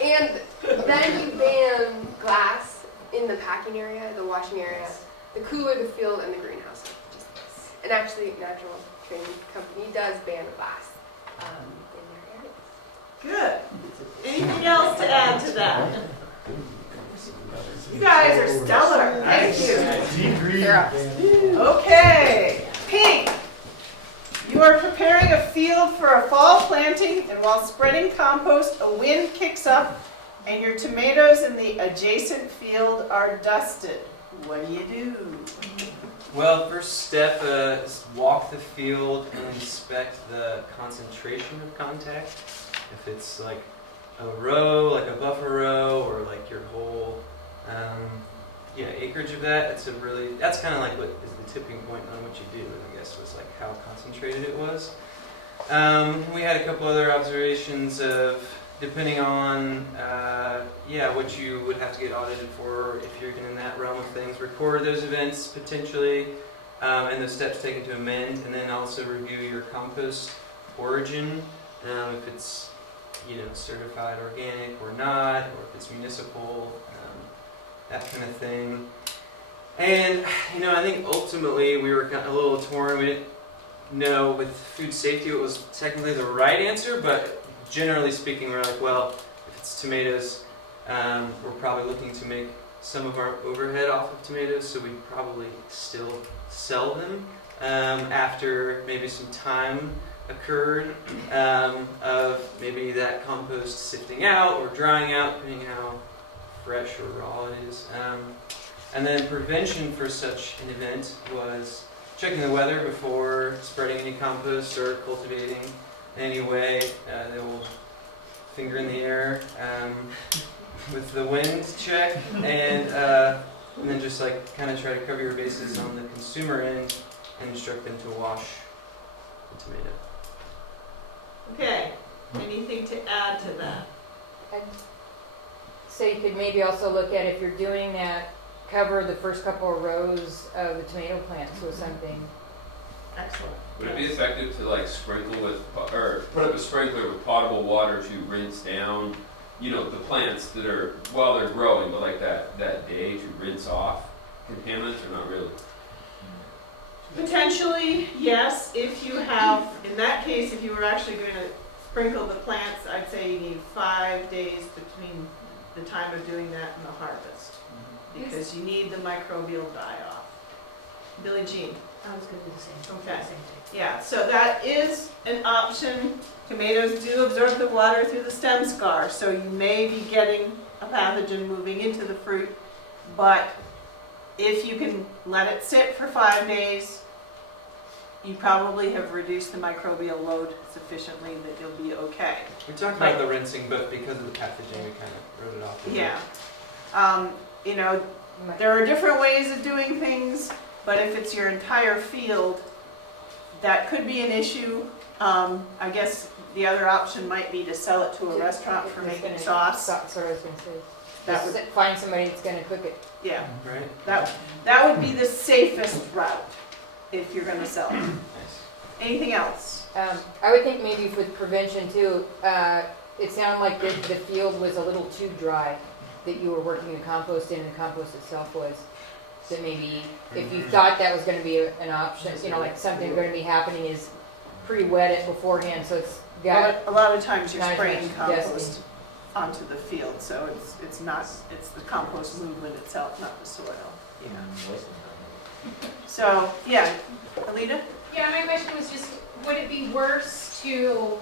And then you ban glass in the packing area, the washing area, the cooler, the field, and the greenhouse. And actually, Natural Training Company does ban glass in their areas. Good. Anything else to add to that? You guys are stellar. Thank you. Okay. Pink. You are preparing a field for a fall planting, and while spreading compost, a wind kicks up and your tomatoes in the adjacent field are dusted, what do you do? Well, first step is walk the field and inspect the concentration of contact. If it's like a row, like a buffer row, or like your whole acreage of that, that's kind of like what is the tipping point on what you do, I guess, was like how concentrated it was. We had a couple other observations of, depending on what you would have to get audited for if you're in that realm of things, record those events potentially, and the steps taken to amend, and then also review your compost origin, if it's certified organic or not, or if it's municipal, that kind of thing. And I think ultimately we were a little torn. We didn't know with food safety what was technically the right answer, but generally speaking, we're like, well, if it's tomatoes, we're probably looking to make some of our overhead off of tomatoes, so we'd probably still sell them after maybe some time occurred of maybe that compost sifting out or drying out, depending how fresh or raw it is. And then prevention for such an event was checking the weather before spreading any compost or cultivating in any way. The old finger in the air with the wind check, and then just like kind of try to cover your bases on the consumer end and instruct them to wash the tomato. Okay, anything to add to that? So you could maybe also look at, if you're doing that, cover the first couple of rows of the tomato plants with something. Excellent. Would it be effective to like sprinkle with, or put up a sprinkler with potable water to rinse down, the plants that are, while they're growing, but like that day to rinse off contaminants, or not really? Potentially, yes, if you have, in that case, if you were actually going to sprinkle the plants, I'd say you need 5 days between the time of doing that and the harvest, because you need the microbial die-off. Billie Jean? I was going to do the same. Okay. Same thing. Yeah, so that is an option. Tomatoes do absorb the water through the stem scar, so you may be getting a pathogen moving into the fruit, but if you can let it sit for 5 days, you probably have reduced the microbial load sufficiently that you'll be okay. We talked about the rinsing, but because of the pathogen, we kind of wrote it off. Yeah. There are different ways of doing things, but if it's your entire field, that could be an issue. I guess the other option might be to sell it to a restaurant for making sauce. That's what I was going to say. That Just would, find somebody that's going to cook it. yeah, Right. that would be the safest route if you're going to sell it. Anything else? I would think maybe with prevention too, it sounded like the field was a little too dry that you were working the compost in, and the compost itself was. That maybe if you thought that was going to be an option, like something going to be happening, is pre-wet it beforehand, so it's got. A lot of times you're not as spraying much compost dusting. onto the field, so it's the compost movement itself, not the soil. So, yeah, Alita? Yeah, my question was just, would it be worse to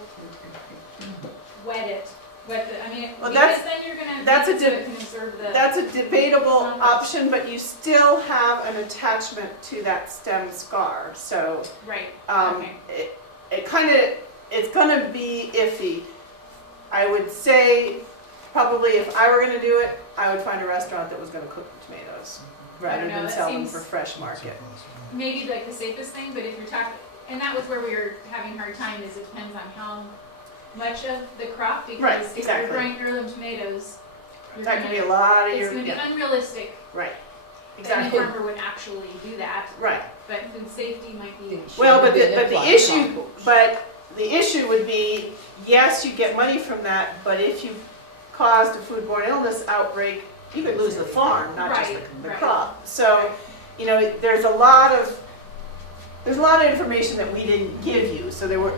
wet it? Well, because then you're gonna that's make a it so it can absorb the. That's a debatable compost. option, but you still have an attachment to that stem scar. So Right. okay. It's gonna be iffy. I would say probably if I were gonna do it, I would find a restaurant that was gonna cook the tomatoes rather know, than that sell them seems- for fresh market. Maybe like the safest thing, but if you're talking, and that was where we were having a hard time, is it depends on how much of the crop, because Right, if exactly. you're growing heirloom tomatoes, you're That gonna, could be a lot of it's your gonna be unrealistic right. that any Exactly. farmer would actually do that. Right. But food safety might be. Well, but the issue would be, yes, you get money from that, but if you caused a foodborne illness outbreak, you could lose the farm, not just the crop. So, there's a lot of information that we didn't give you. So there were,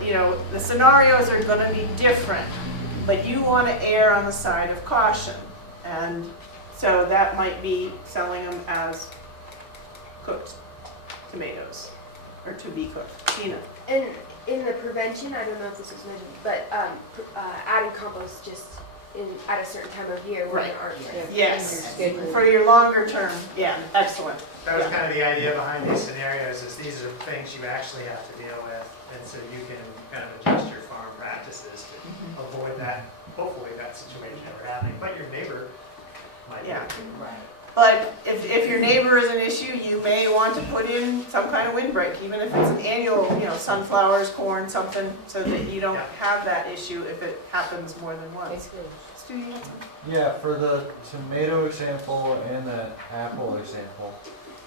the scenarios are going to be different, but you want to err on the side of caution. And so that might be selling them as cooked tomatoes, or to be cooked. Tina? And in the prevention, I don't know if this was mentioned, but adding compost just at a certain time of year when Right. there aren't rain. Yes, schedule. for your longer term, yeah, excellent. That was Yeah. kind of the idea behind these scenarios, is these are things you actually have to deal with, and so you can kind of adjust your farm practices to avoid that, hopefully that situation ever happening, but your neighbor might. Yeah. Right. But if your neighbor is an issue, you may want to put in some kind of windbreak, even if it's an annual, sunflowers, corn, something, so that you don't have that issue if it happens more than once. Stu, you had something? Yeah, for the tomato example and the apple example,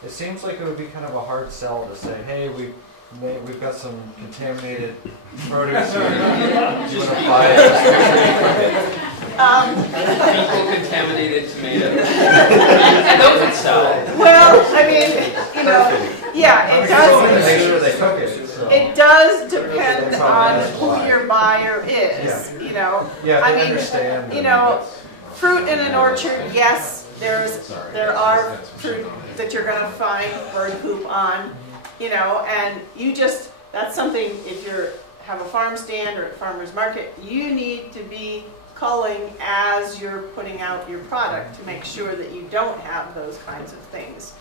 it seems like it would be kind of a hard sell to say, hey, we've got some contaminated produce here. Do you want to buy it? People contaminated tomatoes. Those would sell. Well, I mean, yeah, it does. Make sure they cook it. So. It does depend on who your buyer is, Yeah, I they mean, understand. fruit in an orchard, yes, there are fruit that you're gonna find bird poop on, and that's something, if have a farm stand or a farmer's market, you need to be culling as you're putting out your product to make sure that you don't have those kinds of things.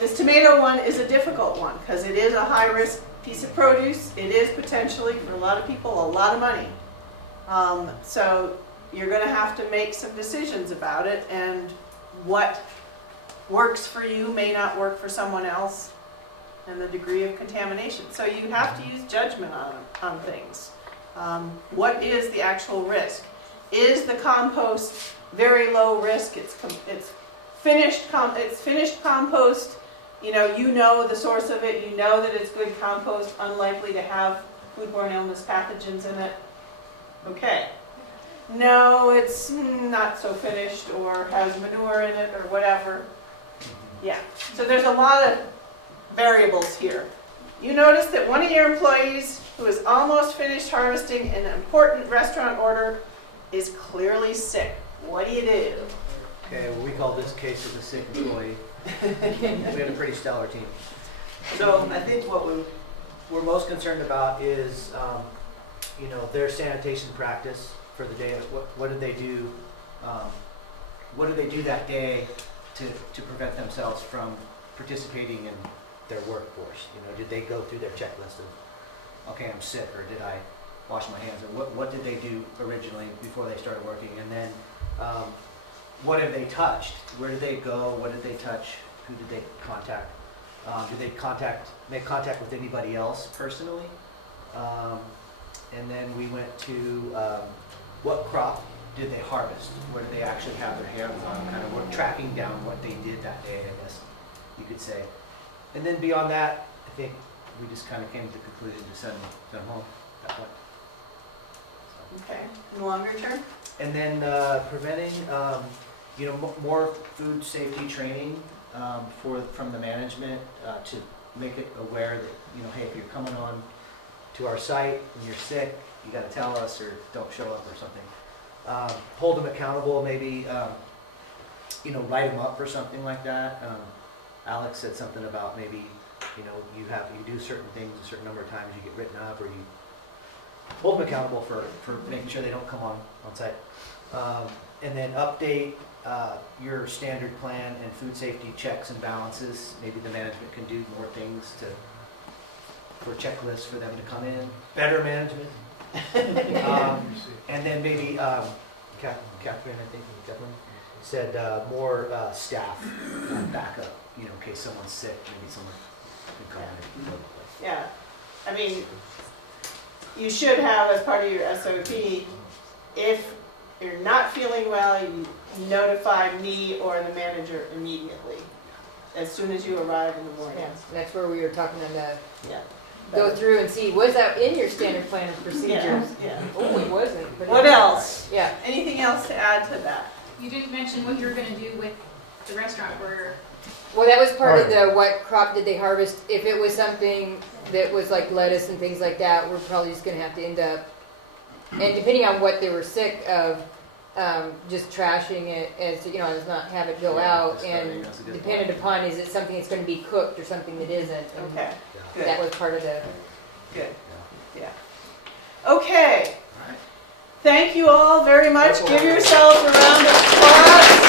This tomato one is a difficult one because it is a high-risk piece of produce. It is potentially, for a lot of people, a lot of money. So you're going to have to make some decisions about it, and what works for you may not work for someone else, and the degree of contamination. So you have to use judgment on things. What is the actual risk? Is the compost very low risk? It's finished compost. You know the source of it. You know that it's good compost, unlikely to have foodborne illness pathogens in it. Okay. No, it's not so finished or has manure in it or whatever. Yeah. So there's a lot of variables here. You notice that one of your employees who is almost finished harvesting an important restaurant order is clearly sick. What do you do? Okay, well, we call this case of a sick employee. We had a pretty stellar team. So I think what we're most concerned about is, their sanitation practice for the day. What did they do? What did they do that day to prevent themselves from participating in their workforce? Did they go through their checklist of, okay, I'm sick, or did I wash my hands, or what did they do originally before they started working? And then what have they touched? Where did they go? What did they touch? Who did they contact? Did they make contact with anybody else personally? And then we went to what crop did they harvest? Where did they actually have their hands on? Kind of we're tracking down what they did that day, I guess you could say. And then beyond that, I think we just kind of came to the conclusion to send them home at that point. Okay. In the longer term? And then preventing, more food safety training from the management to make it aware that, hey, if you're coming on to our site and you're sick, you got to tell us or don't show up or something. Hold them accountable, maybe, write them up for something like that. Alex said something about maybe, you do certain things a certain number of times, you get written up, or you hold them accountable for making sure they don't come on site. And then update your standard plan and food safety checks and balances. Maybe the management can do more things for checklists for them to come in. Better management. And then maybe, Catherine, I think, Kathleen said more staff backup, in case someone's sick, maybe someone can come in. Yeah. I mean, you should have as part of your SOP, if you're not feeling well, you notify me or the manager immediately, as soon as you arrive in the morning. Yeah, that's where we were talking on the, Yeah. go through and see, was that in your standard plan of procedures? Yeah. Oh, it wasn't. But What else? Yeah. Anything else to add to that? You didn't mention what you were gonna do with the restaurant where. Well, that was part of the what crop did they harvest. If it was something that was like lettuce and things like that, we're probably just going to have to end up, and depending on what they were sick of, just trashing it as, as not have it go out, and dependent upon, is it something that's going to be cooked or something that isn't. And Okay. that was part of the. Good. Yeah. Okay. Thank you all very much. Give yourselves a round of applause.